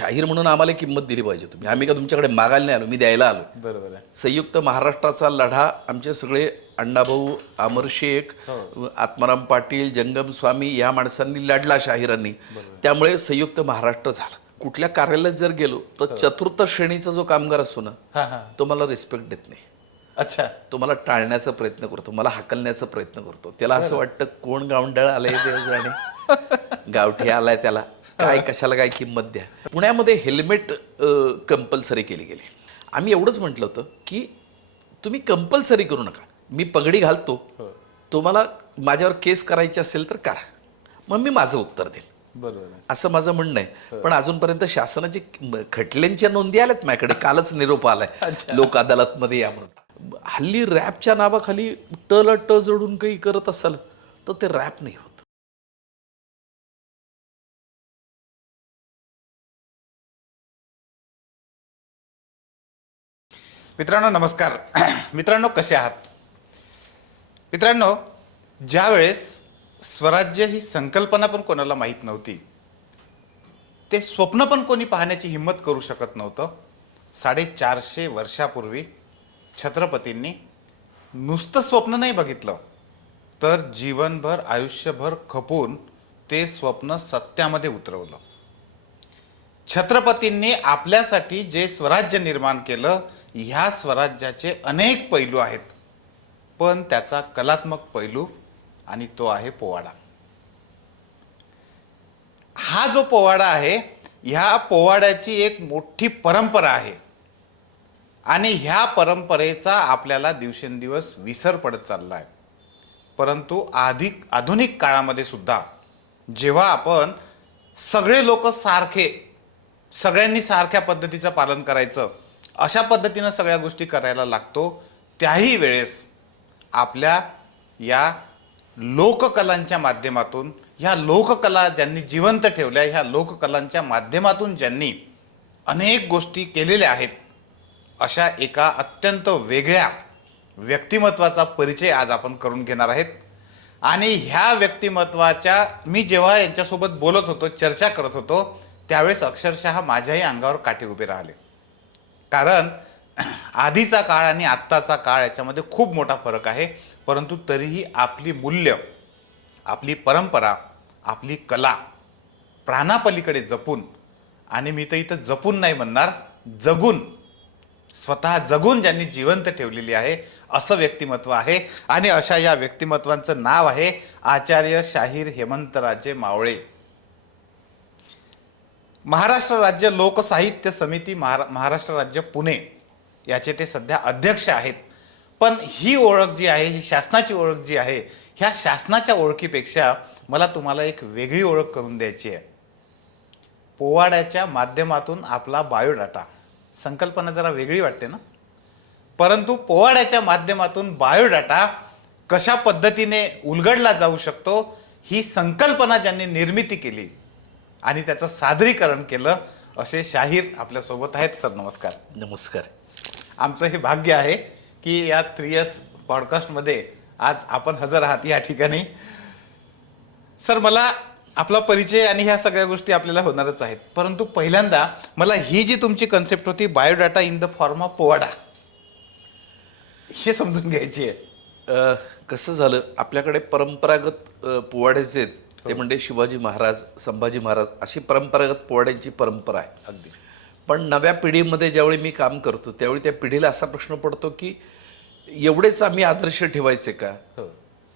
शाहीर म्हणून आम्हाला किंमत दिली पाहिजे तुम्ही. आम्ही का तुमच्याकडे मागायला नाही आलो, मी द्यायला आलो. बरोबर आहे. संयुक्त महाराष्ट्राचा लढा आमचे सगळे अण्णाभाऊ, अमर शेख, आत्माराम पाटील, जंगम स्वामी या माणसांनी लढला शाहिरांनी. त्यामुळे संयुक्त महाराष्ट्र झाला. कुठल्या कार्यालयात जर गेलो तर चतुर्थ श्रेणीचा जो कामगार असतो ना, तो मला रिस्पेक्ट देत नाही. अच्छा. तो मला टाळण्याचा प्रयत्न करतो, मला हाकलण्याचा प्रयत्न करतो. त्याला असं वाटतं कोण गावंढळ आलंय देव जाणे, गावठी आलाय, त्याला काय कशाला काय किंमत द्या. पुण्यामध्ये हेल्मेट कंपल्सरी केली गेली. आम्ही एवढंच म्हटलं होतं की तुम्ही कंपल्सरी करू नका. मी पगडी घालतो, तुम्हाला माझ्यावर केस करायची असेल तर करा, मग मी माझं उत्तर देईन. बरोबर आहे. असं माझं म्हणणं आहे. पण अजूनपर्यंत शासनाची खटल्यांच्या नोंदी आल्यात माझ्याकडे. कालच निरोप आलाय लोक अदालतमध्ये या म्हणून. हल्ली रॅपच्या नावाखाली ट जोडून काही करत असाल तर ते रॅप नाही होत. मित्रांनो नमस्कार. मित्रांनो कसे आहात? मित्रांनो, ज्यावेळेस स्वराज्य ही संकल्पना पण कोणाला माहीत नव्हती, ते स्वप्न पण कोणी पाहण्याची हिंमत करू शकत नव्हतं, 450 वर्षापूर्वी छत्रपतींनी नुसतं स्वप्न नाही बघितलं, तर जीवनभर आयुष्यभर खपून ते स्वप्न सत्यामध्ये उतरवलं. छत्रपतींनी आपल्यासाठी जे स्वराज्य निर्माण केलं, ह्या स्वराज्याचे अनेक पैलू आहेत, पण त्याचा कलात्मक पैलू आणि तो आहे पोवाडा. हा जो पोवाडा आहे, ह्या पोवाड्याची एक मोठी परंपरा आहे आणि ह्या परंपरेचा आपल्याला दिवसेंदिवस विसर पडत चालला आहे. परंतु आधुनिक काळामध्ये सुद्धा जेव्हा आपण सगळे लोक सारखे, सगळ्यांनी सारख्या पद्धतीचं पालन करायचं, अशा पद्धतीनं सगळ्या गोष्टी करायला लागतो, त्याही वेळेस आपल्या या लोककलांच्या माध्यमातून, ह्या लोककला ज्यांनी जिवंत ठेवल्या, ह्या लोककलांच्या माध्यमातून ज्यांनी अनेक गोष्टी केलेल्या आहेत, अशा एका अत्यंत वेगळ्या व्यक्तिमत्वाचा परिचय आज आपण करून घेणार आहेत. आणि ह्या व्यक्तिमत्वाच्या मी जेव्हा यांच्यासोबत बोलत होतो, चर्चा करत होतो, त्यावेळेस अक्षरशः माझ्याही अंगावर काटे उभे राहिले. कारण आधीचा काळ आणि आत्ताचा काळ याच्यामध्ये खूप मोठा फरक आहे. परंतु तरीही आपली मूल्य, आपली परंपरा, आपली कला प्राणापलीकडे जपून, आणि मी तर इथं जपून नाही म्हणणार, जगून, स्वतः जगून ज्यांनी जिवंत ठेवलेली आहे, असं व्यक्तिमत्व आहे. आणि अशा या व्यक्तिमत्वांचं नाव आहे आचार्य शाहीर हेमंतराजे मावळे. महाराष्ट्र राज्य लोकसाहित्य समिती, महाराष्ट्र राज्य पुणे याचे ते सध्या अध्यक्ष आहेत. पण ही ओळख जी आहे, ही शासनाची ओळख जी आहे, ह्या शासनाच्या ओळखीपेक्षा मला तुम्हाला एक वेगळी ओळख करून द्यायची आहे. पोवाड्याच्या माध्यमातून आपला बायोडाटा, संकल्पना जरा वेगळी वाटते ना, परंतु पोवाड्याच्या माध्यमातून बायोडाटा कशा पद्धतीने उलगडला जाऊ शकतो, ही संकल्पना ज्यांनी निर्मिती केली आणि त्याचं सादरीकरण केलं, असे शाहीर आपल्यासोबत आहेत. सर नमस्कार. नमस्कार. आमचं हे भाग्य आहे की या 3S पॉडकास्टमध्ये आज आपण हजर आहात या ठिकाणी. सर, मला आपला परिचय आणि ह्या सगळ्या गोष्टी आपल्याला होणारच आहेत, परंतु पहिल्यांदा मला ही जी तुमची कन्सेप्ट होती, biodata in the form of powada, हे समजून घ्यायची आहे. कसं झालं, आपल्याकडे परंपरागत पोवाड्याचे आहेत, ते म्हणजे शिवाजी महाराज, संभाजी महाराज, अशी परंपरागत पोवाड्यांची परंपरा आहे. अगदी. पण नव्या पिढीमध्ये ज्यावेळी मी काम करतो, त्यावेळी त्या पिढीला असा प्रश्न पडतो की एवढेच आम्ही आदर्श ठेवायचे का,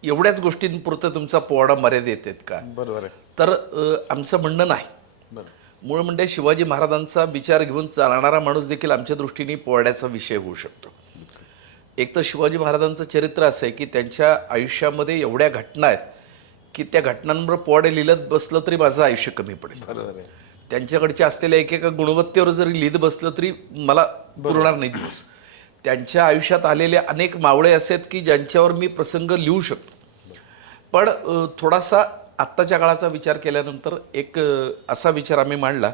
एवढ्याच गोष्टींपुरतं तुमचा पोवाडा मर्यादित आहेत का. बरोबर आहे. तर आमचं म्हणणं नाही. मूळ म्हणजे शिवाजी महाराजांचा विचार घेऊन चालणारा माणूस देखील आमच्या दृष्टीने पोवाड्याचा विषय होऊ शकतो. एक तर शिवाजी महाराजांचं चरित्र असं आहे की त्यांच्या आयुष्यामध्ये एवढ्या घटना आहेत की त्या घटनांवर पोवाडे लिहित बसलं तरी माझं आयुष्य कमी पडेल. बरोबर आहे. त्यांच्याकडच्या असलेल्या एकेका गुणवत्तेवर जरी लिहित बसलं तरी मला पुरणार नाही दिवस. त्यांच्या आयुष्यात आलेले अनेक मावळे असे आहेत की ज्यांच्यावर मी प्रसंग लिहू शकतो. पण थोडासा आत्ताच्या काळाचा विचार केल्यानंतर एक असा विचार आम्ही मांडला,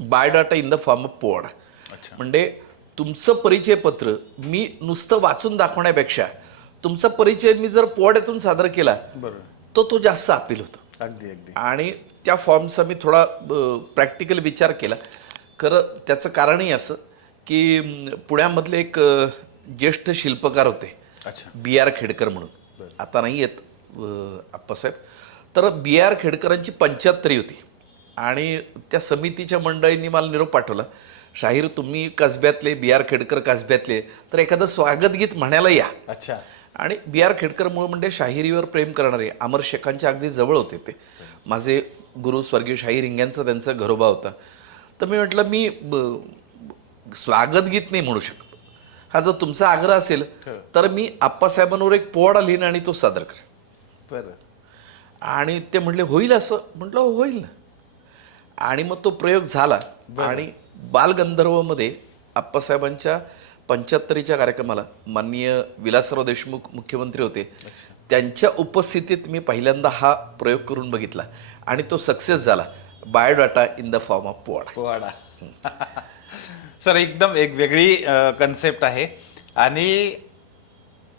biodata in the form of powada. म्हणजे तुमचं परिचयपत्र मी नुसतं वाचून दाखवण्यापेक्षा तुमचा परिचय मी जर पोवाड्यातून सादर केला, तो जास्त अपील होतो. अगदी अगदी. आणि त्या फॉर्मचा मी थोडा प्रॅक्टिकल विचार केला. खरं त्याचं कारणही असं की पुण्यामधले एक ज्येष्ठ शिल्पकार होते अच्छा. बी आर खेडकर म्हणून, आता नाही आहेत आप्पासाहेब. तर बी आर खेडकरांची 75 होती आणि त्या समितीच्या मंडळींनी मला निरोप पाठवला, शाहीर तुम्ही कसब्यातले, बी आर खेडकर कसब्यातले, तर एखादं स्वागतगीत म्हणायला या. अच्छा. आणि बी आर खेडकर मूळ म्हणजे शाहिरीवर प्रेम करणारे अमर शेखांच्या अगदी जवळ होते ते. माझे गुरु स्वर्गीय शाहीर हिंग्यांचा त्यांचा घरोबा होता. तर मी म्हटलं मी स्वागतगीत नाही म्हणू शकत, हा जर तुमचा आग्रह असेल तर मी आप्पासाहेबांवर एक पोवाडा लिहिण आणि तो सादर करेन. बरं. आणि ते म्हटले होईल असं. म्हटलं हो होईल ना. आणि मग तो प्रयोग झाला आणि बालगंधर्वमध्ये आप्पासाहेबांच्या 75च्या कार्यक्रमाला माननीय विलासराव देशमुख मुख्यमंत्री होते, त्यांच्या उपस्थितीत मी पहिल्यांदा हा प्रयोग करून बघितला आणि तो सक्सेस झाला. Biodata in the form of Powada. Powada. Sir एकदम एक वेगळी कन्सेप्ट आहे आणि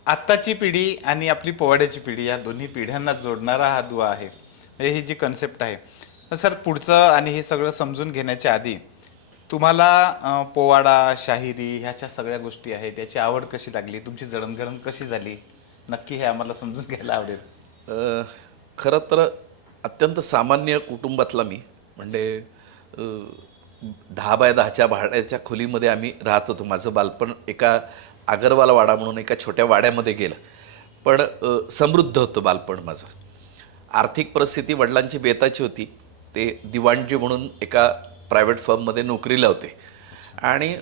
आत्ताची पिढी आणि आपली पोवाड्याची पिढी या दोन्ही पिढ्यांना जोडणारा हा दुवा आहे. म्हणजे ही जी कन्सेप्ट आहे सर, पुढचं आणि हे सगळं समजून घेण्याच्या आधी तुम्हाला पोवाडा, शाहिरी ह्याच्या सगळ्या गोष्टी आहेत, याची आवड कशी लागली, तुमची जडणघडण कशी झाली, नक्की हे आम्हाला समजून घ्यायला आवडेल. खरं तर अत्यंत सामान्य कुटुंबातला मी, म्हणजे 10 बाय 10च्या भाड्याच्या खोलीमध्ये आम्ही राहत होतो. माझं बालपण एका आगरवाला वाडा म्हणून एका छोट्या वाड्यामध्ये गेलं, पण समृद्ध होतं बालपण माझं. आर्थिक परिस्थिती वडिलांची बेताची होती. ते दिवाणजी म्हणून एका प्रायव्हेट फर्ममध्ये नोकरीला होते आणि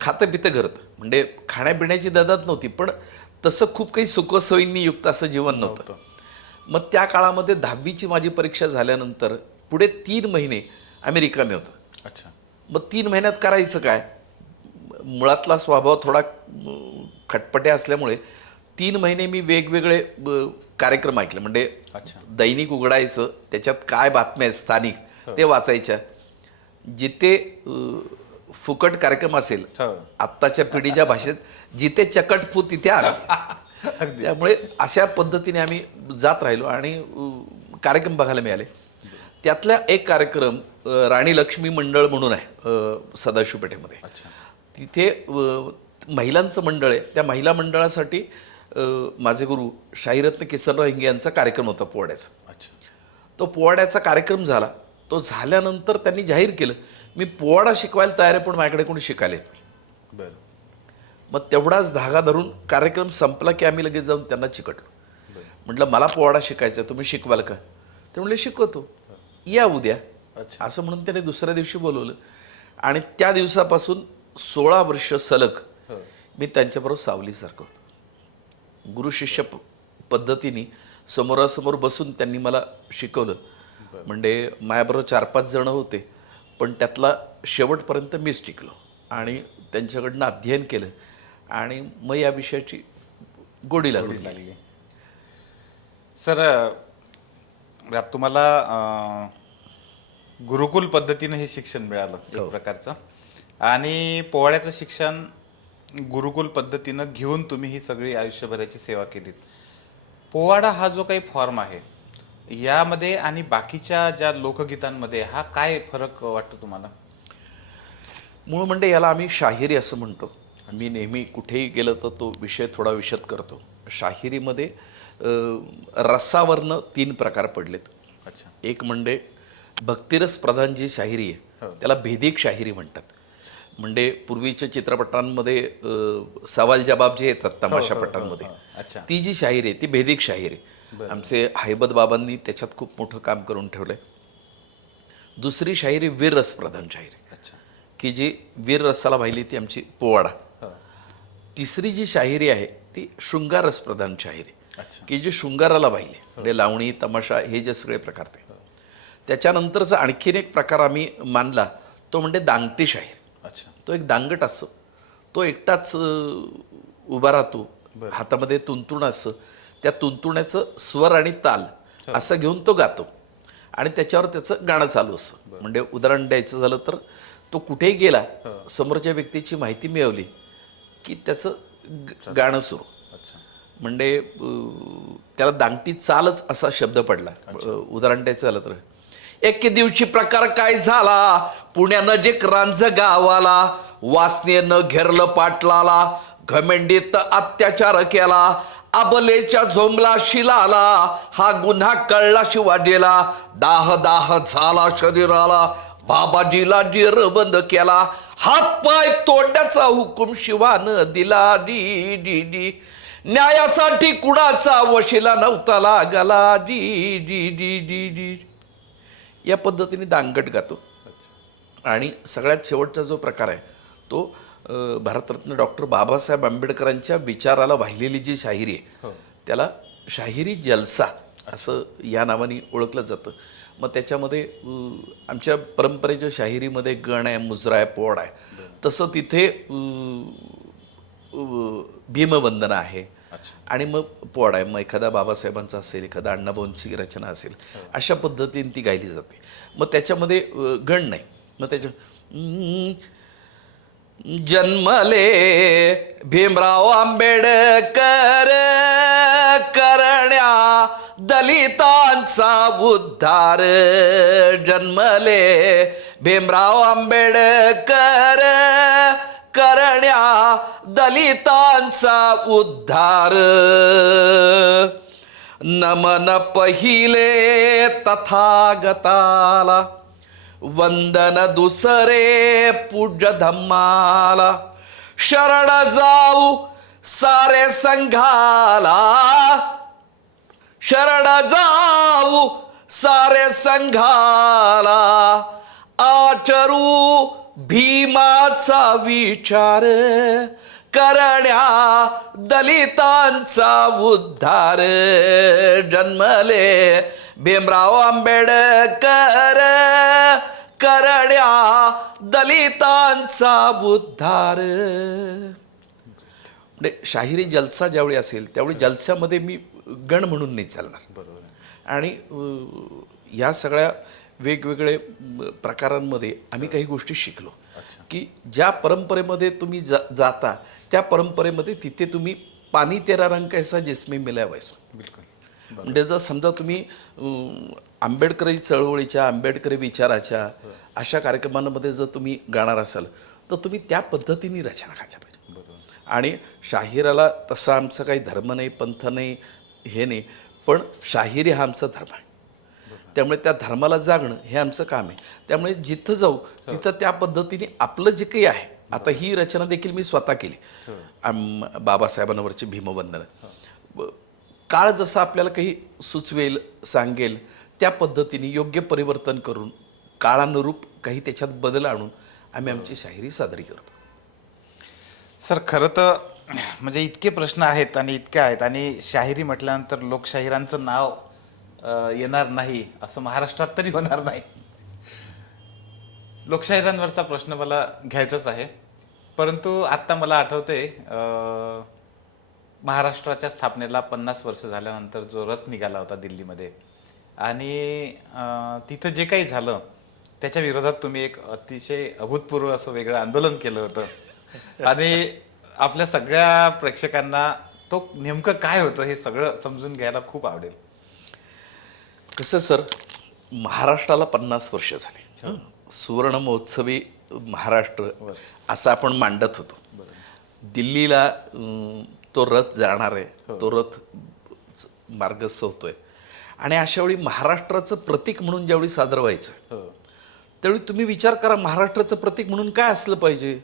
खातं पितं घरतं, म्हणजे खाण्यापिण्याची ददात नव्हती, पण तसं खूप काही सुखसोयींनी युक्त असं जीवन नव्हतं. मग त्या काळामध्ये 10वीची माझी परीक्षा झाल्यानंतर पुढे 3 महिने आम्ही रिकामे होतो. अच्छा. मग 3 महिन्यात करायचं काय, मुळातला स्वभाव थोडा खटपटे असल्यामुळे 3 महिने मी वेगवेगळे कार्यक्रम ऐकले. म्हणजे अच्छा. दैनिक उघडायचं, त्याच्यात काय बातम्या आहेत स्थानिक ते वाचायच्या. जिथे फुकट कार्यक्रम असेल, आत्ताच्या पिढीच्या भाषेत जिथे चकटफू तिथे आला. त्यामुळे अशा पद्धतीने आम्ही जात राहिलो आणि कार्यक्रम बघायला मिळाले. त्यातला एक कार्यक्रम राणी लक्ष्मी मंडळ म्हणून आहे सदाशिव पेठेमध्ये. तिथे महिलांचं मंडळ आहे. त्या महिला मंडळासाठी माझे गुरु शाहीरत्न किसनराव हिंगे यांचा कार्यक्रम होता पोवाड्याचा. तो पोवाड्याचा कार्यक्रम झाला. तो झाल्यानंतर त्यांनी जाहीर केलं मी पोवाडा शिकवायला तयार आहे, पण माझ्याकडे कोणी शिकायला येत नाही. मग तेवढाच धागा धरून कार्यक्रम संपला की आम्ही लगेच जाऊन त्यांना चिकटलो. म्हटलं मला पोवाडा शिकायचा, तुम्ही शिकवाल का? ते म्हणले शिकवतो, या उद्या. असं म्हणून त्याने दुसऱ्या दिवशी बोलवलं आणि त्या दिवसापासून 16 वर्ष सलग मी त्यांच्याबरोबर सावलीसारखं होतो. गुरु शिष्य पद्धतीने समोरासमोर बसून त्यांनी मला शिकवलं. म्हणजे माझ्याबरोबर 4-5 जण होते, पण त्यातला शेवटपर्यंत मीच टिकलो आणि त्यांच्याकडनं अध्ययन केलं आणि मग या विषयाची गोडी लागली. सर तुम्हाला गुरुकुल पद्धतीनं हे शिक्षण मिळालं एक प्रकारचं, आणि पोवाड्याचं शिक्षण गुरुकुल पद्धतीनं घेऊन तुम्ही ही सगळी आयुष्यभराची सेवा केलीत. पोवाडा हा जो काही फॉर्म आहे यामध्ये आणि बाकीच्या ज्या लोकगीतांमध्ये हा काय फरक वाटतो तुम्हाला? मूळ म्हणजे याला आम्ही शाहिरी असं म्हणतो. मी नेहमी कुठेही गेलं तर तो विषय थोडा विशद करतो. शाहिरीमध्ये रसावरनं 3 प्रकार पडलेत. अच्छा. एक म्हणजे भक्तिरस प्रधान जी शाहिरी आहे त्याला भेदिक शाहिरी म्हणतात. म्हणजे पूर्वीच्या चित्रपटांमध्ये सवाल जबाब जे येतात तमाशापटांमध्ये, ती जी शाहिरी आहे ती भेदिक शाहिरी. आमचे हैबत बाबांनी त्याच्यात खूप मोठं काम करून ठेवलंय. दुसरी शाहिरी वीर रस प्रधान शाहिरी, की जी वीर रसाला वाहिली ती आमची पोवाडा. तिसरी जी शाहिरी आहे ती शृंगार रस प्रधान शाहिरी, की जी शृंगाराला वाहिली, म्हणजे लावणी तमाशा हे जे सगळे प्रकार ते. त्याच्यानंतरचा आणखीन एक प्रकार आम्ही मानला तो म्हणजे दांगटी शाहिरी. तो एक दांगट असतो, तो एकटाच उभा राहतो, हातामध्ये तुंतुण असतं, त्या तुंतुण्याचं स्वर आणि ताल असं घेऊन तो गातो आणि त्याच्यावर त्याचं गाणं चालू असतं. म्हणजे उदाहरण द्यायचं झालं तर तो कुठेही गेला, समोरच्या व्यक्तीची माहिती मिळवली की त्याचं गाणं सुरू. म्हणजे त्याला दांगटी चालच असा शब्द पडला. उदाहरण द्यायचं झालं तर एके दिवशी प्रकार काय झाला, पुण्यानजीक रांज गावाला वासनेनं घेरलं पाटलाला, घमेंडीत अत्याचार केला, अबलेच्या झोंबला शिलाला, हा गुन्हा कळला शिवाजीला, दाह दाह झाला शरीराला, बाबाजीला जेरबंद केला, हात पाय तोडण्याचा हुकूम शिवानं दिला, डी डी डी न्यायासाठी कुणाचा वशिला नव्हता लागला, डी डी डी डी डी. या पद्धतीने दांगट गातो. आणि सगळ्यात शेवटचा जो प्रकार आहे तो भारतरत्न डॉक्टर बाबासाहेब आंबेडकरांच्या विचाराला वाहिलेली जी शाहिरी आहे त्याला शाहिरी जलसा असं या नावाने ओळखलं जातं. मग त्याच्यामध्ये आमच्या परंपरेच्या शाहिरीमध्ये गण आहे, मुजरा आहे, पोवाडा आहे. तसं तिथे भीमवंदना आहे आणि मग पोवाडा आहे. मग एखादा बाबासाहेबांचा असेल, एखादा अण्णाभाऊंची रचना असेल, अशा पद्धतीने ती गायली जाते. मग त्याच्यामध्ये गण नाही. मग त्याच्या जन्मले भीमराव आंबेडकर करण्या दलितांचा उद्धार, जन्मले भीमराव आंबेडकर करण्या दलितांचा उद्धार, नमन पहिले तथागताला, वंदन दुसरे पूज्य धम्माला, शरण जाऊ सारे संघाला, शरण जाऊ सारे संघाला, आचरू भीमाचा विचार, करण्या दलितांचा उद्धार, जन्मले भीमराव आंबेडकर करण्या दलितांचा उद्धार. म्हणजे शाहिरी जलसा ज्यावेळी असेल त्यावेळी जलस्यामध्ये मी गण म्हणून नाही चालणार. आणि या सगळ्या वेगवेगळे प्रकारांमध्ये आम्ही काही गोष्टी शिकलो की ज्या परंपरेमध्ये तुम्ही जाता त्या परंपरेमध्ये तिथे तुम्ही पाणी तेरा रंग कैसा जिसमें मिला वैसा. म्हणजे जर समजा तुम्ही आंबेडकरी चळवळीच्या, आंबेडकरी विचाराच्या अशा कार्यक्रमांमध्ये जर तुम्ही गाणार असाल तर तुम्ही त्या पद्धतीने रचना काढल्या पाहिजे. आणि शाहिराला तसा आमचा काही धर्म नाही, पंथ नाही, हे नाही, पण शाहिरी हा आमचा धर्म आहे. त्यामुळे त्या धर्माला जागणं हे आमचं काम आहे. त्यामुळे जिथं जाऊ तिथं त्या पद्धतीने आपलं जे काही आहे, आता ही रचना देखील मी स्वतः केली, बाबासाहेबांवरची भीमवंदना. काळ जसा आपल्याला काही सुचवेल, सांगेल त्या पद्धतीने योग्य परिवर्तन करून काळानुरूप काही त्याच्यात बदल आणून आम्ही आमची शाहिरी सादरी करतो. सर, खरं तर म्हणजे इतके प्रश्न आहेत आणि इतके आहेत, आणि शाहिरी म्हटल्यानंतर लोकशाहिरांचं नाव येणार नाही असं महाराष्ट्रात तरी होणार नाही. लोकशाहिरांवरचा प्रश्न मला घ्यायचाच आहे. परंतु आत्ता मला आठवते महाराष्ट्राच्या स्थापनेला 50 वर्ष झाल्यानंतर जो रथ निघाला होता दिल्लीमध्ये, आणि तिथं जे काही झालं त्याच्या विरोधात तुम्ही एक अतिशय अभूतपूर्व असं वेगळं आंदोलन केलं होतं. आणि आपल्या सगळ्या प्रेक्षकांना तो नेमकं काय होतं हे सगळं समजून घ्यायला खूप आवडेल. कसं सर, महाराष्ट्राला 50 वर्ष झाले. सुवर्ण महोत्सवी महाराष्ट्र असं आपण मांडत होतो. दिल्लीला तो रथ जाणार आहे, तो रथ मार्गस्थ होतोय. आणि अशा वेळी महाराष्ट्राचं प्रतीक म्हणून ज्यावेळी सादर व्हायचं त्यावेळी तुम्ही विचार करा, महाराष्ट्राचं प्रतीक म्हणून काय असलं पाहिजे.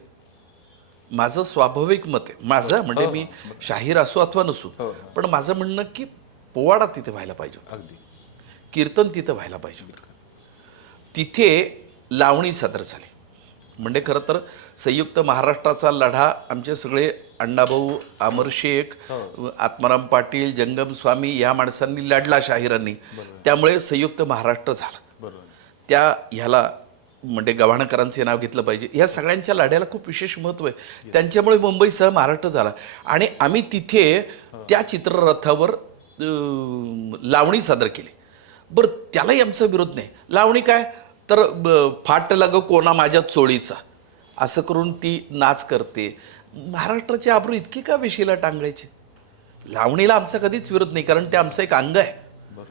माझं स्वाभाविक मत आहे, माझं म्हणजे मी शाहीर असो अथवा नसो, पण माझं म्हणणं की पोवाडा तिथे व्हायला पाहिजे होता, अगदी कीर्तन तिथं व्हायला पाहिजे होतं. तिथे लावणी सादर झाली. म्हणजे खरं तर संयुक्त महाराष्ट्राचा लढा आमचे सगळे अण्णाभाऊ, अमर शेख, आत्माराम पाटील, जंगम स्वामी या माणसांनी लढला, शाहिरांनी. त्यामुळे संयुक्त महाराष्ट्र झाला. त्या ह्याला म्हणजे गव्हाणकरांचे नाव घेतलं पाहिजे. ह्या सगळ्यांच्या लढ्याला खूप विशेष महत्त्व आहे. त्यांच्यामुळे मुंबईसह महाराष्ट्र झाला. आणि आम्ही तिथे त्या चित्ररथावर लावणी सादर केली. बरं, त्यालाही आमचा विरोध नाही. लावणी काय तर फाट लाग कोणा माझ्या चोळीचा असं करून ती नाच करते. महाराष्ट्राची आबरू इतकी का वेशीला टांगायची. लावणीला आमचा कधीच विरोध नाही, कारण ते आमचं एक अंग आहे.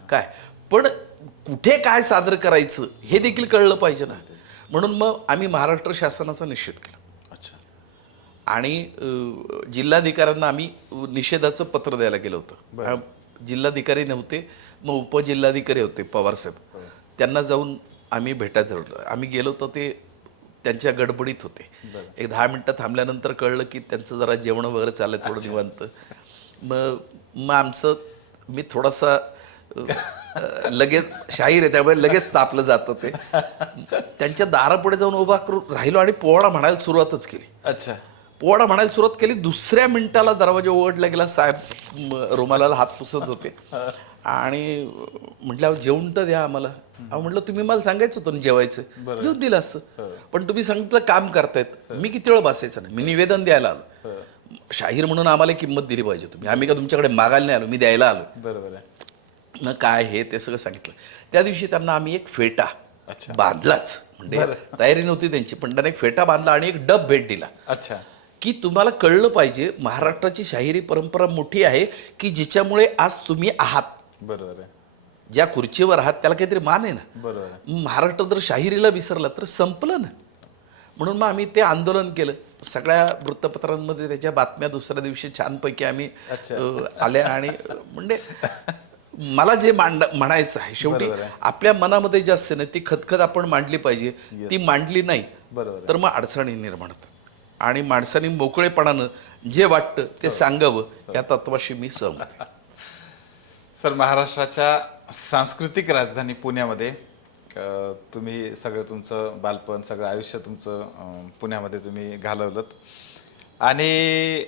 काय पण कुठे काय सादर करायचं हे देखील कळलं पाहिजे ना. म्हणून मग आम्ही महाराष्ट्र शासनाचा निषेध केला अच्छा. आणि जिल्हाधिकाऱ्यांना आम्ही निषेधाचं पत्र द्यायला गेलो होतं. जिल्हाधिकारी नव्हते, मग उपजिल्हाधिकारी होते पवारसाहेब, त्यांना जाऊन आम्ही भेटायचं ठरवलं. आम्ही गेलो तर ते त्यांच्या गडबडीत होते. एक 10 मिनटं थांबल्यानंतर कळलं की त्यांचं जरा जेवण वगैरे चाललं थोडं निवांत. मग आमचं मी थोडासा लगेच शाहीर आहे त्यामुळे लगेच तापलं जातं ते. त्यांच्या दारापुढे जाऊन उभा करून राहिलो आणि पोवाडा म्हणायला सुरुवातच केली. अच्छा. पोवाडा म्हणायला सुरुवात केली. दुसऱ्या मिनिटाला दरवाजा उघडला गेला. साहेब रुमालाला हात पुसत होते आणि म्हटल्यावर जेवण तर द्या आम्हाला. म्हटलं तुम्ही मला सांगायचं होतं ना जेवायचं, जेवून दिलं असतं. पण तुम्ही सांगितलं काम करतायत, मी किती वेळ बसायचं नाही, मी निवेदन द्यायला आलो. शाहीर म्हणून आम्हाला किंमत दिली पाहिजे तुम्ही. आम्ही का तुमच्याकडे मागायला नाही आलो, मी द्यायला आलो. बरोबर आहे. मग काय हे ते सगळं सांगितलं. त्या दिवशी त्यांना आम्ही एक फेटा बांधलाच, म्हणजे तयारी नव्हती त्यांची, पण त्यांना एक फेटा बांधला आणि एक डब भेट दिला. अच्छा. की तुम्हाला कळलं पाहिजे महाराष्ट्राची शाहिरी परंपरा मोठी आहे की जिच्यामुळे आज तुम्ही आहात. बरोबर आहे. ज्या खुर्चीवर आहात त्याला काहीतरी मान आहे ना. बरोबर आहे. महाराष्ट्र जर शाहिरीला विसरला तर संपलं ना. म्हणून मग आम्ही ते आंदोलन केलं. सगळ्या वृत्तपत्रांमध्ये त्याच्या बातम्या दुसऱ्या दिवशी छानपैकी आम्ही आल्या. आणि म्हणजे मला जे म्हणायचं आहे शेवटी आपल्या मनामध्ये जे असते ना ती खतखत आपण मांडली पाहिजे. ती मांडली नाही तर मग अडचणी निर्माण होतात. आणि माणसाने मोकळेपणानं जे वाटतं ते सांगावं या तत्वाशी मी सहमत आहे. सर, महाराष्ट्राच्या सांस्कृतिक राजधानी पुण्यामध्ये तुम्ही सगळं तुमचं बालपण, सगळं आयुष्य तुमचं पुण्यामध्ये तुम्ही घालवलं. आणि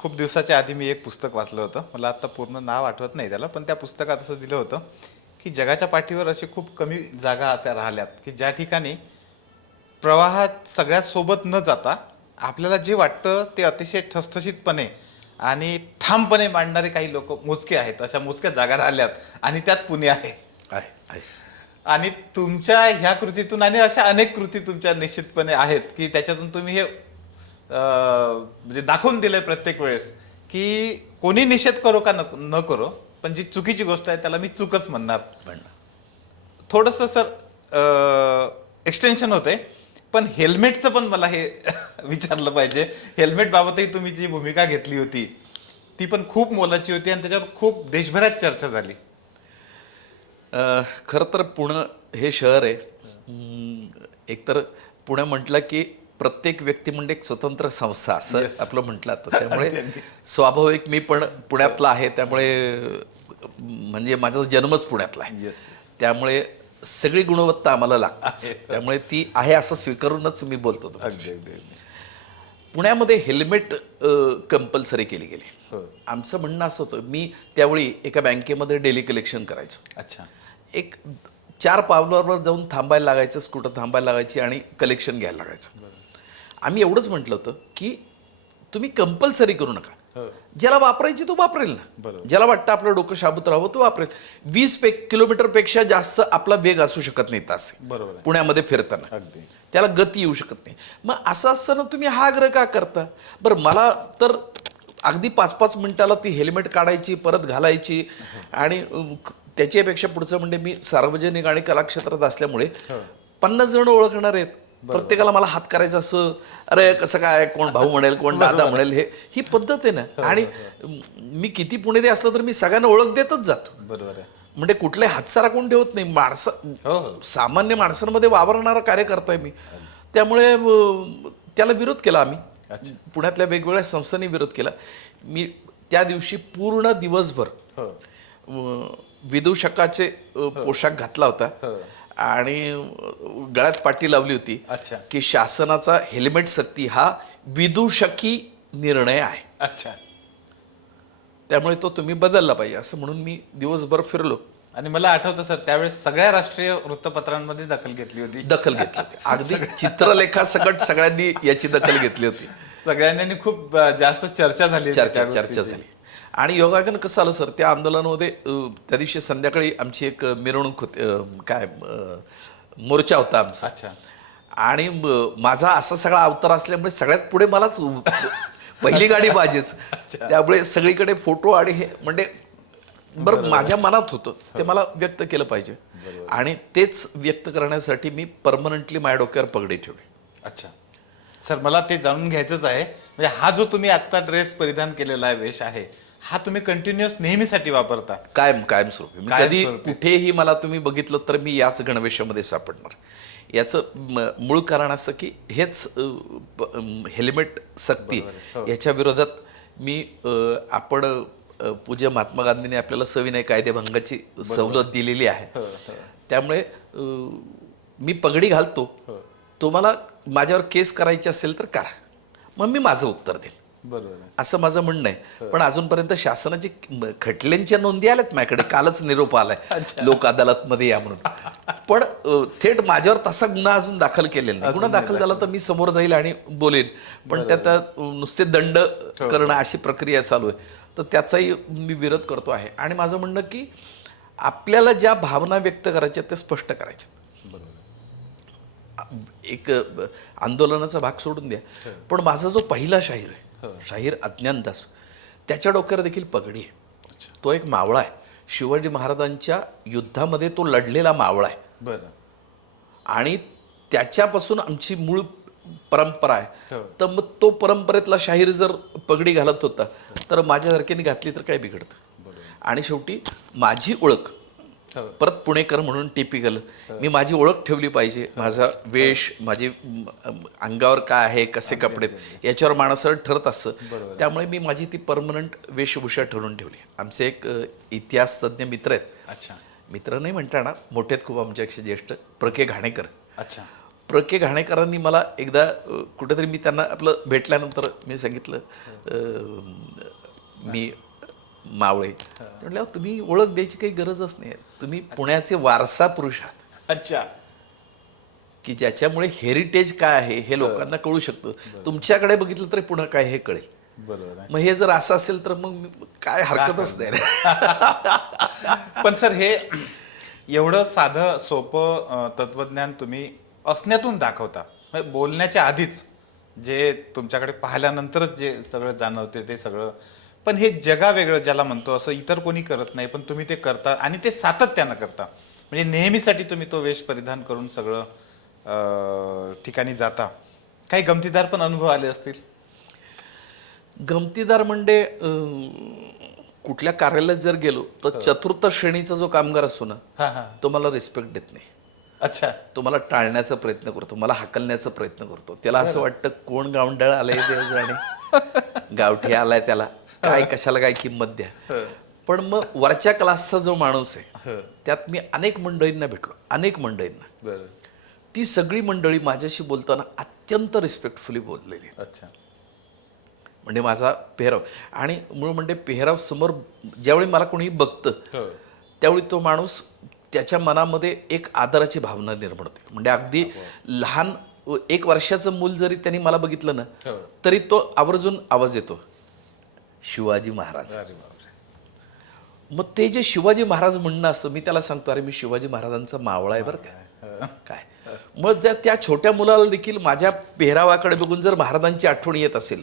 खूप दिवसाच्या आधी मी एक पुस्तक वाचलं होतं. मला आत्ता पूर्ण नाव आठवत नाही त्याला, पण त्या पुस्तकात असं दिलं होतं की जगाच्या पाठीवर असे खूप कमी जागा त्या राहिल्यात की ज्या ठिकाणी प्रवाहात सगळ्यात सोबत न जाता आपल्याला जे वाटतं ते अतिशय ठसठशीतपणे आणि ठामपणे मांडणारे काही लोक मोजके आहेत. अशा मोजक्या जागा राहिल्यात आणि त्यात पुणे आहे. आणि तुमच्या ह्या कृतीतून आणि अशा अनेक कृती तुमच्या निश्चितपणे आहेत की त्याच्यातून तुम्ही हे म्हणजे दाखवून दिलंय प्रत्येक वेळेस की कोणी निषेध करो का न करो, पण जी चुकीची गोष्ट आहे त्याला मी चूकच म्हणणार. थोडंसं सर एक्सटेन्शन होतंय, पण हेल्मेटचं पण मला हे विचारलं पाहिजे. हेल्मेट बाबतही तुम्ही जी भूमिका घेतली होती ती पण खूप मोलाची होती आणि त्याच्यावर खूप देशभरात चर्चा झाली. खरं तर पुणे हे शहर आहे. एकतर पुणे म्हटलं की प्रत्येक व्यक्ती म्हणजे एक स्वतंत्र संस्था असं आपलं म्हटलं तर त्यामुळे स्वाभाविक मी पण पुण्यातला आहे. त्यामुळे म्हणजे माझा जन्मच पुण्यातला आहे. त्यामुळे सगळी गुणवत्ता आम्हाला लागते. त्यामुळे ती आहे असं स्वीकारूनच मी बोलतो. पुण्यामध्ये हेल्मेट कंपल्सरी केली गेली. आमचं म्हणणं असं होतं, मी त्यावेळी एका बँकेमध्ये डेली कलेक्शन करायचो. अच्छा. एक 4 पावलावर जाऊन थांबायला लागायचं, स्कूटर थांबायला लागायची आणि कलेक्शन घ्यायला लागायचं. आम्ही एवढंच म्हटलं होतं की तुम्ही कंपल्सरी करू नका. ज्याला वापरायची तो वापरेल ना. ज्याला वाटतं आपलं डोकं शाबूत राहावं तो वापरेल. 20 किलोमीटरपेक्षा जास्त आपला वेग असू शकत नाही तास पुण्यामध्ये फिरताना. त्याला गती येऊ शकत नाही. मग असं असताना तुम्ही हा आग्रह का करता? बरं, मला तर अगदी 5-5 मिनिटाला ती हेल्मेट काढायची, परत घालायची. आणि त्याच्यापेक्षा पुढचं म्हणजे मी सार्वजनिक आणि कलाक्षेत्रात असल्यामुळे 50 जण ओळखणार आहेत. प्रत्येकाला मला हात करायचा असं, अरे कसं काय, कोण भाऊ म्हणेल, कोण दादा म्हणेल, ही पद्धत आहे ना. आणि मी किती पुणेरी असलं तर मी सगळ्यांना ओळख देतच जातो. बरोबर आहे. म्हणजे कुठले हातसारा कोण ठेवत नाही. सामान्य माणसांमध्ये वावरणारा कार्यकर्ता आहे मी. त्यामुळे त्याला विरोध केला आम्ही. पुण्यातल्या वेगवेगळ्या संस्थांनी विरोध केला. मी त्या दिवशी पूर्ण दिवसभर विदूषकाचे पोशाख घातला होता आणि गळ्यात पाटी लावली होती की शासनाचा हेल्मेट सक्ती हा विदूषकी निर्णय आहे. अच्छा. त्यामुळे तो तुम्ही बदलला पाहिजे असं म्हणून मी दिवसभर फिरलो. आणि मला आठवतं सर, त्यावेळेस सगळ्या राष्ट्रीय वृत्तपत्रांमध्ये दखल घेतली होती. अगदी चित्रलेखासकट सगळ्यांनी याची दखल घेतली होती. सगळ्यांनी खूप जास्त चर्चा झाली. आणि योगायोगानं कसं आलं सर, त्या आंदोलनामध्ये त्या दिवशी संध्याकाळी आमची एक मिरवणूक होती, काय मोर्चा होता आमचा. अच्छा. आणि माझा असा सगळा अवतार असल्यामुळे सगळ्यात पुढे मलाच पहिली गाडी पाहिजेच. त्यामुळे सगळीकडे फोटो आणि हे म्हणजे बरं माझ्या मनात होतं ते मला व्यक्त केलं पाहिजे. आणि तेच व्यक्त करण्यासाठी मी परमनंटली माझ्या डोक्यावर पगडी ठेवली. अच्छा सर, मला ते जाणून घ्यायचंच आहे, म्हणजे हा जो तुम्ही आत्ता ड्रेस परिधान केलेला आहे, वेश आहे, हा तुम्ही कंटिन्युअस नेहमीसाठी वापरता? कायमस्वरूपी. मी कधी कुठेही मला तुम्ही बघितलं तर मी याच गणवेशामध्ये सापडणार. याचं मूळ कारण असं की हेच हेल्मेट सक्ती ह्याच्या विरोधात मी आपण पूज्य महात्मा गांधींनी आपल्याला सविनय कायदेभंगाची सवलत दिलेली आहे. त्यामुळे मी पगडी घालतो. तुम्हाला माझ्यावर केस करायची असेल तर करा, मग मी माझं उत्तर देईन. बरोबर, असं माझं म्हणणं आहे. पण अजूनपर्यंत शासनाची खटल्यांच्या नोंदी आल्यात माझ्याकडे. कालच निरोप आलाय लोक अदालतमध्ये या म्हणून. पण थेट माझ्यावर तसा गुन्हा अजून दाखल केलेला नाही. गुन्हा दाखल झाला तर मी समोर जाईल आणि बोलेन, पण त्यात नुसते दंड करणं अशी प्रक्रिया चालू आहे, तर त्याचाही मी विरोध करतो आहे. आणि माझं म्हणणं की आपल्याला ज्या भावना व्यक्त करायच्या त्या स्पष्ट करायच्या. एक आंदोलनाचा भाग सोडून द्या, पण माझा जो पहिला शाहीर आहे, शाहीर अज्ञानदास, त्याच्या डोक्यावर देखील पगडी आहे. तो एक मावळा आहे. शिवाजी महाराजांच्या युद्धामध्ये तो लढलेला मावळा आहे. बरं. आणि त्याच्यापासून आमची मूळ परंपरा आहे. हो. तर मग तो परंपरेतला शाहीर जर पगडी घालत होता तर माझ्यासारख्याने घातली तर काय बिघडतं. आणि शेवटी माझी ओळख परत पुणेकर म्हणून टिपिकल मी माझी ओळख ठेवली पाहिजे. माझा वेश, माझी अंगावर काय आहे, कसे कपडे, याच्यावर माणसं ठरत असतं. त्यामुळे मी माझी ती परमनंट वेशभूषा ठरवून ठेवली. आमचे एक इतिहास तज्ज्ञ मित्र आहेत. अच्छा. मित्र नाही म्हणता येणार, मोठे आहेत खूप आमच्यापेक्षा ज्येष्ठ, प्र.के. घाणेकर. अच्छा. प्र.के. घाणेकरांनी मला एकदा कुठेतरी मी त्यांना आपलं भेटल्यानंतर मी सांगितलं मी मावळे. म्हटलं तुम्ही ओळख द्यायची काही गरजच नाही, तुम्ही पुण्याचे वारसा पुरुष आहात. अच्छा. की ज्याच्यामुळे हेरिटेज काय आहे हे लोकांना कळू शकतं. तुमच्याकडे बघितलं तरी पुन्हा काय हे कळेल. बरोबर. मग हे जर असं असेल तर मग काय हरकतच नाही. पण सर, हे एवढं साधं सोपं तत्वज्ञान तुम्ही असण्यातून दाखवता, म्हणजे बोलण्याच्या आधीच जे तुमच्याकडे पाहिल्यानंतरच जे सगळं जाणवते ते सगळं. पण हे जगावेगळं ज्याला म्हणतो असं इतर कोणी करत नाही, पण तुम्ही ते करता आणि ते सातत्यानं करता. म्हणजे नेहमीसाठी तुम्ही तो वेश परिधान करून सगळं ठिकाणी जाता. काही गमतीदार पण अनुभव आले असतील? गमतीदार म्हणजे कुठल्या कार्यालयात जर गेलो तर चतुर्थ श्रेणीचा जो कामगार असतो ना, तो मला रिस्पेक्ट देत नाही. अच्छा. तो मला टाळण्याचा प्रयत्न करतो, मला हाकलण्याचा प्रयत्न करतो. त्याला असं वाटतं कोण गावंढळ आलंय देवजाणे, गावठी आलाय, त्याला काय कशाला काय किंमत द्या. पण मग वरच्या क्लासचा जो माणूस आहे त्यात मी अनेक मंडळींना भेटलो, अनेक मंडळींना. ती सगळी मंडळी माझ्याशी बोलताना अत्यंत रिस्पेक्टफुली बोललेली. अच्छा. म्हणजे माझा पेहराव आणि मूळ म्हणजे पेहराव समोर ज्यावेळी मला कोणी बघतं त्यावेळी तो माणूस त्याच्या मनामध्ये एक आदराची भावना निर्माण होते. म्हणजे अगदी लहान 1 वर्षाचं मूल जरी त्यांनी मला बघितलं ना तरी तो आवर्जून आवाज येतो, शिवाजी महाराज. मग ते जे शिवाजी महाराज म्हणणं असं मी त्याला सांगतो, अरे मी शिवाजी महाराजांचा मावळा आहे बरं का. काय मग त्या छोट्या मुलाला देखील माझ्या पेहरावाकडे बघून जर महाराजांची आठवण येत असेल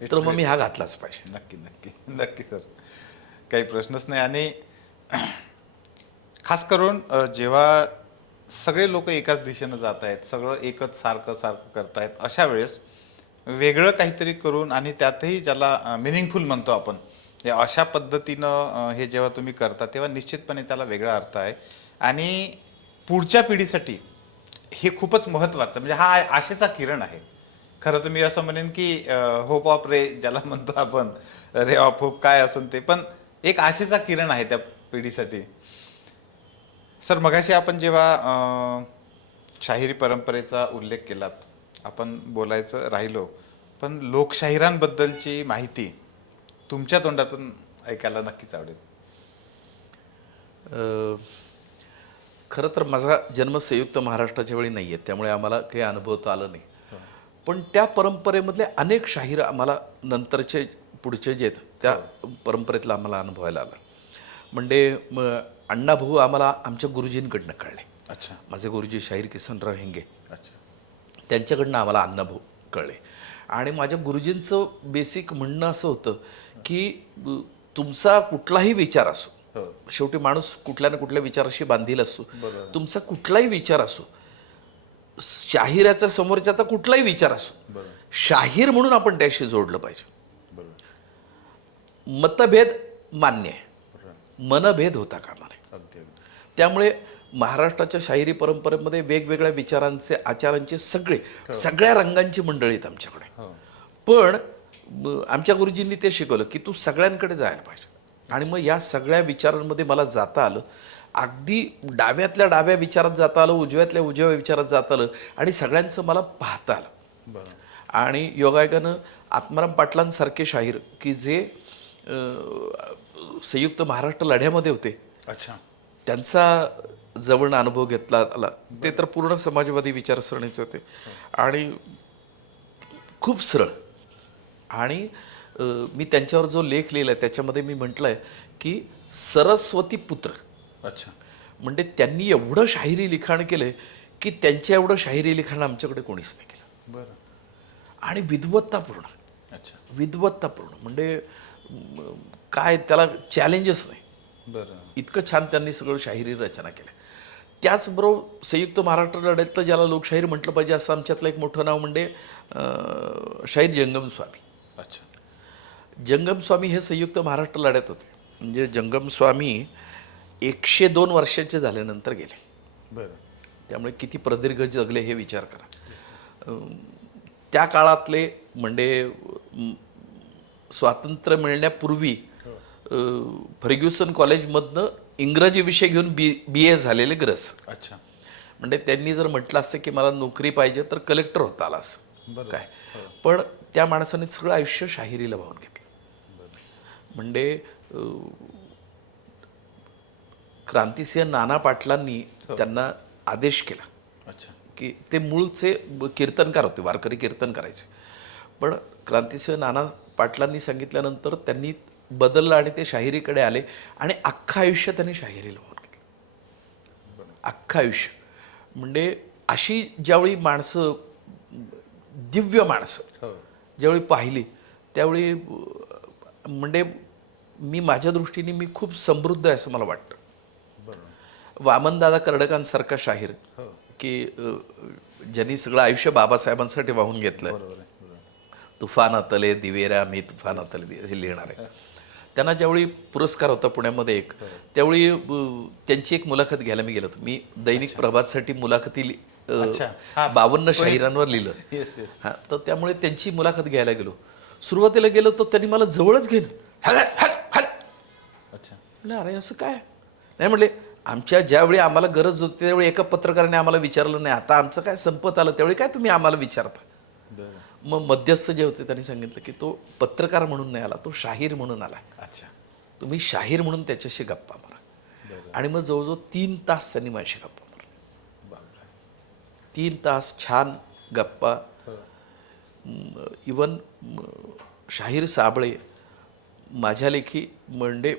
तर मग मी हा घातलाच पाहिजे. नक्की नक्की नक्की सर, काही प्रश्नच नाही. आणि खास करून जेव्हा सगळे लोक एकाच दिशेनं जात आहेत, सगळं एकच सारखं करतायत, अशा वेळेस वेगळं काहीतरी करून आणि त्यातही ज्याला मिनिंगफुल म्हणतो आपण, अशा पद्धतीनं हे जेव्हा तुम्ही करता तेव्हा निश्चितपणे त्याला वेगळा अर्थ आहे. आणि पुढच्या पिढीसाठी हे खूपच महत्त्वाचं, म्हणजे हा आशेचा किरण आहे. खरं तर मी असं म्हणेन की होप ऑफ रे ज्याला म्हणतो आपण, रे ऑफ होप काय असेल ते, पण एक आशेचा किरण आहे त्या पिढीसाठी. सर, मगाशी आपण जेव्हा शाहिरी परंपरेचा उल्लेख केलात, आपण बोलायचं राहिलो, पण लोकशाहिरांबद्दलची माहिती तुमच्या तोंडातून ऐकायला नक्कीच आवडेल. खरं तर माझा जन्म संयुक्त महाराष्ट्राच्या वेळी नाही आहे, त्यामुळे आम्हाला काही अनुभवता आलं नाही. पण त्या परंपरेमधले अनेक शाहीर आम्हाला नंतरचे पुढचे जे आहेत त्या परंपरेतला आम्हाला अनुभवायला आला. म्हणजे अण्णाभाऊ आम्हाला आमच्या गुरुजींकडनं कळले. अच्छा. माझे गुरुजी शाहीर किसनराव हेंगे, अच्छा, त्यांच्याकडनं आम्हाला अण्णाभाऊ कळले. आणि माझ्या गुरुजींचं बेसिक म्हणणं असं होतं की तुमचा कुठलाही विचार असो, हो. शेवटी माणूस कुठल्या ना कुठल्या विचाराशी बांधील असतो. बरोबर. तुमचा कुठलाही विचार असो, शाहिराचा समोरच्याचा कुठलाही विचार असो, बरोबर. शाहीर म्हणून आपण त्याशी जोडलं पाहिजे. बरोबर. मतभेद मान्य आहे, बरोबर. मनभेद होता कामा नये. अगदी अगदी. त्यामुळे महाराष्ट्राच्या शाहिरी परंपरेमध्ये वेगवेगळ्या विचारांचे, आचारांचे सगळ्या रंगांची मंडळी आहेत आमच्याकडे. हो. पण आमच्या गुरुजींनी ते शिकवलं की तू सगळ्यांकडे जायला पाहिजे. आणि मग या सगळ्या विचारांमध्ये मला जाता आलं. अगदी डाव्यातल्या डाव्या विचारात जाता आलं, उजव्यातल्या उजव्या विचारात जाता आलं आणि सगळ्यांचं मला पाहता आलं. बरोबर. आणि योगायोगानं आत्माराम पाटलांसारखे शाहीर की जे संयुक्त महाराष्ट्र लढ्यामध्ये होते, अच्छा. त्यांचा जवळनं अनुभव घेतला आला. ते तर पूर्ण समाजवादी विचारसरणीचे होते आणि खूप सरळ. आणि मी त्यांच्यावर जो लेख लिहिला आहे त्याच्यामध्ये मी म्हटलं आहे की सरस्वती पुत्र. अच्छा. म्हणजे त्यांनी एवढं शाहिरी लिखाण केलं की त्यांच्या एवढं शाहिरी लिखाण आमच्याकडे कोणीच नाही केलं. बरं. आणि विद्वत्तापूर्ण, अच्छा. विद्वत्तापूर्ण म्हणजे काय त्याला चॅलेंजच नाही. बरं. इतकं छान त्यांनी सगळं शाहिरी रचना केल्या. त्याचबरोबर संयुक्त महाराष्ट्र लढ्यातलं ज्याला लोकशाहीर म्हटलं पाहिजे असं आमच्यातलं एक मोठं नाव म्हणजे शाहीर जंगम स्वामी. अच्छा. जंगम स्वामी हे संयुक्त महाराष्ट्र लढ्यात होते. म्हणजे जंगम स्वामी 102 वर्षाचे झाल्यानंतर गेले. बरं. त्यामुळे किती प्रदीर्घ जगले हे विचार करा. त्या काळातले म्हणजे स्वातंत्र्य मिळण्यापूर्वी फर्ग्युसन कॉलेजमधनं इंग्रजी विषय घेऊन BA झालेले ग्रस. अच्छा. म्हणजे त्यांनी जर म्हटलं असतं की मला नोकरी पाहिजे तर कलेक्टर होता आला असं. बरोबर. काय पण त्या माणसाने सगळं आयुष्य शाहिरीला वाहून घेतलं. म्हणजे क्रांतिसिंह नाना पाटलांनी त्यांना आदेश केला अच्छा. की ते मूळचे कीर्तनकार होते, वारकरी कीर्तन करायचे. पण क्रांतिसिंह नाना पाटलांनी सांगितल्यानंतर त्यांनी बदललं आणि ते शाहिरीकडे आले आणि अख्खं आयुष्य त्यांनी शाहिरीला वाहून घेतलं. अख्खं आयुष्य. म्हणजे अशी ज्यावेळी माणसं, दिव्य माणसं ज्यावेळी पाहिली त्यावेळी म्हणजे मी माझ्या दृष्टीने मी खूप समृद्ध आहे असं मला वाटतं. वामनदादा कर्डकांसारखा शाहीर की ज्यांनी सगळं आयुष्य बाबासाहेबांसाठी वाहून घेतलं. तुफानातले दिवेरा मी तुफानातले हे लिहिणार आहे. त्यांना ज्यावेळी पुरस्कार होता पुण्यामध्ये एक, त्यावेळी त्यांची एक मुलाखत घ्यायला मी गेलो होतो. मी दैनिक प्रभातसाठी मुलाखती 52 शाहिरांवर लिहिलं. हां, तर त्यामुळे त्यांची मुलाखत घ्यायला गेलो. सुरुवातीला गेलो तर त्यांनी मला जवळच घेऊन म्हणलं अरे असं काय नाही. म्हणले आमच्या ज्यावेळी आम्हाला गरज होती त्यावेळी एका पत्रकाराने आम्हाला विचारलं नाही, आता आमचं काय संपत आलं त्यावेळी काय तुम्ही आम्हाला विचारता. मग मध्यस्थ जे होते त्यांनी सांगितलं की तो पत्रकार म्हणून नाही आला, तो शाहीर म्हणून आला. अच्छा. तुम्ही शाहीर म्हणून त्याच्याशी गप्पा मारा. आणि मग जवळजवळ 3 तास त्यांनी माझ्याशी गप्पा मारा. 3 तास छान गप्पा. इवन शाहीर साबळे माझ्या लेखी म्हणजे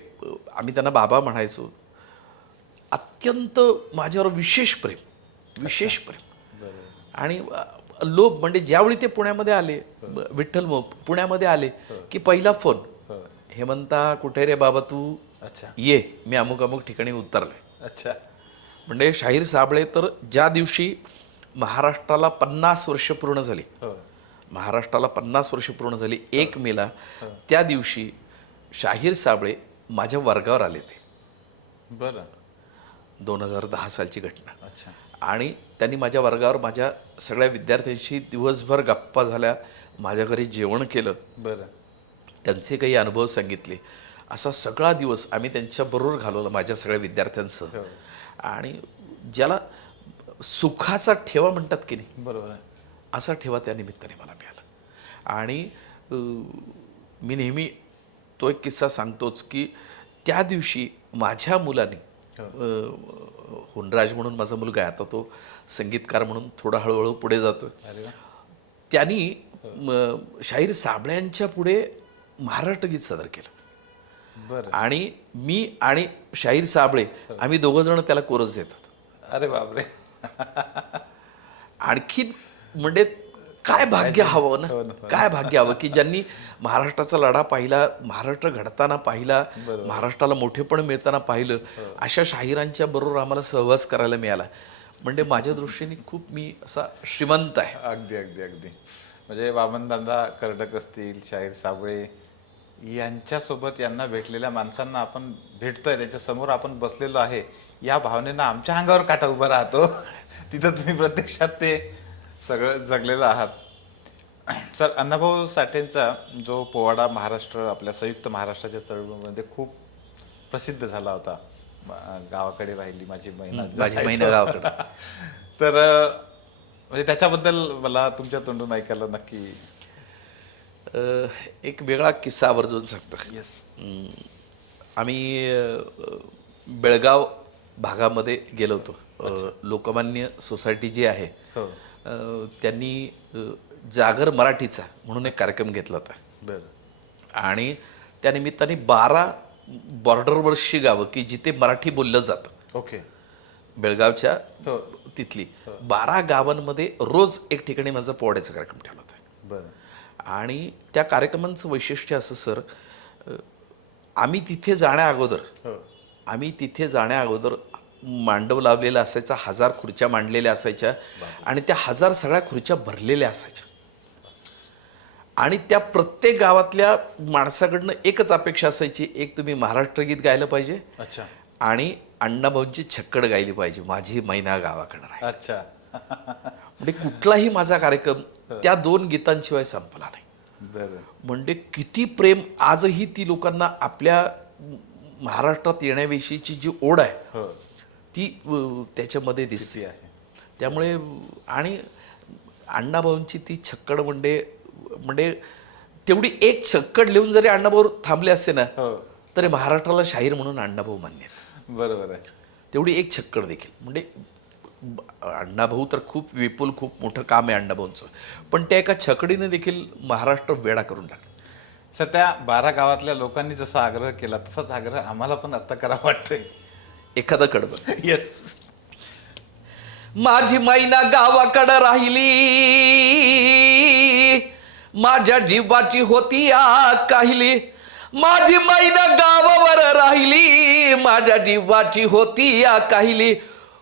आम्ही त्यांना बाबा म्हणायचो. अत्यंत माझ्यावर विशेष प्रेम. आणि लोक म्हणजे ज्यावेळी ते पुण्यामध्ये आले, विठ्ठल पुण्यामध्ये आले की पहिला फोन, हेमंता कुठे रे बाबा तू, ये मी अमुक अमुक ठिकाणी उतरलोय. अच्छा. म्हणजे शाहीर साबळे तर ज्या दिवशी महाराष्ट्राला 50 वर्ष पूर्ण झाली, महाराष्ट्राला 50 वर्ष पूर्ण झाली 1 मेला, त्या दिवशी शाहीर साबळे माझ्या वर्गावर आले ते. बरं. 2010 सालची घटना. अच्छा. आणि त्यांनी माझ्या वर्गावर माझ्या सगळ्या विद्यार्थ्यांशी दिवसभर गप्पा झाल्या, माझ्या घरी जेवण केलं. बरं. त्यांचे काही अनुभव सांगितले. असा सगळा दिवस आम्ही त्यांच्याबरोबर घालवला माझ्या सगळ्या विद्यार्थ्यांसह. आणि ज्याला सुखाचा ठेवा म्हणतात की नाही, बरोबर आहे, असा ठेवा त्या निमित्ताने मला मिळाला. आणि मी नेहमी तो एक किस्सा सांगतोच की त्या दिवशी माझ्या मुलाने, हुनराज म्हणून माझा मुलगा आहे, आता तो संगीतकार म्हणून थोडा हळूहळू पुढे जातोय, त्यांनी शाहीर साबळ्यांच्या पुढे महाराष्ट्र गीत सादर केलं. आणि मी आणि शाहीर साबळे आम्ही 2 जण त्याला कोरस देत होतो. अरे बापरे. आणखी म्हणजे काय भाग्य हवं हो ना, ना. काय भाग्य हवं की ज्यांनी महाराष्ट्राचा लढा पाहिला, महाराष्ट्र घडताना पाहिला, महाराष्ट्राला मोठेपण मिळताना पाहिलं, अशा शाहिरांच्या बरोबर आम्हाला सहवास करायला मिळाला. म्हणजे माझ्या दृष्टीने खूप मी असा श्रीमंत आहे. अगदी अगदी अगदी. म्हणजे वामनदादा कर्डक असतील, शाहीर साबळे यांच्यासोबत यांना भेटलेल्या माणसांना आपण भेटतोय, त्याच्या समोर आपण बसलेलो आहे, या भावनेनं आमच्या अंगावर काटा उभा राहतो. तिथं तुम्ही प्रत्यक्षात ते सगळं जगलेलं आहात. सर, अण्णाभाऊ साठेंचा जो पोवाडा महाराष्ट्र, आपल्या संयुक्त महाराष्ट्राच्या चळवळीमध्ये खूप प्रसिद्ध झाला होता, गावाकडे राहिली माझी मैना, माझी महिना गावाकडे. तर म्हणजे त्याच्याबद्दल मला तुमच्या तोंडून ऐकायला नक्की. एक वेगळा किस्सा आवर्जून सांगतो. येस. आम्ही बेळगाव भागामध्ये गेलो होतो. लोकमान्य सोसायटी जी आहे हो. त्यांनी जागर मराठीचा म्हणून एक कार्यक्रम घेतला होता. बरं. आणि त्या निमित्ताने 12 बॉर्डरवरची गावं की जिथे मराठी बोललं जातं, ओके. बेळगावच्या हो. तिथली 12 गावांमध्ये रोज एक ठिकाणी माझा पोवाड्याचा कार्यक्रम ठेवला होता. बरं. आणि त्या कार्यक्रमांचं वैशिष्ट्य असं सर, आम्ही तिथे जाण्या अगोदर मांडव लावलेला असायचा, 1000 खुर्च्या मांडलेल्या असायच्या आणि त्या 1000 सगळ्या खुर्च्या भरलेल्या असायच्या. आणि त्या प्रत्येक गावातल्या माणसाकडनं एकच अपेक्षा असायची, एक तुम्ही महाराष्ट्र गीत गायलं पाहिजे अच्छा. आणि अण्णाभाऊंची छक्कड गायली पाहिजे, माझी मैना गावाकडं राहील. अच्छा. म्हणजे कुठलाही माझा कार्यक्रम त्या 2 गीतांशिवाय संपला नाही. बरं. म्हणजे किती प्रेम आजही ती लोकांना आपल्या महाराष्ट्रात येण्याविषयीची जी ओढ आहे हो. ती त्याच्यामध्ये दिसते किती आहे. त्यामुळे आणि अण्णाभाऊंची ती छक्कड म्हणजे तेवढी एक छक्कड लिहून जरी अण्णाभाऊ थांबले असते ना, हो. तरी महाराष्ट्राला शाहीर म्हणून अण्णाभाऊ मान्य आहेत. बरोबर आहे. तेवढी एक छक्कड देखील. म्हणजे अण्णाभाऊ तर खूप विपुल, खूप मोठं काम आहे अण्णाभाऊंचं, पण त्या एका छकडीने देखील महाराष्ट्र वेडा करून टाकला. सर, त्या 12 गावातल्या लोकांनी जसा आग्रह केला तसाच आग्रह आम्हाला पण आता करावा वाटतोय. एखादा कडबं. येस. माझी मैना गावाकडं राहिली, माझ्या जीवाची होती या काहिली. माझी मैना गावावर राहिली, माझ्या जीवाची होती या काहिली.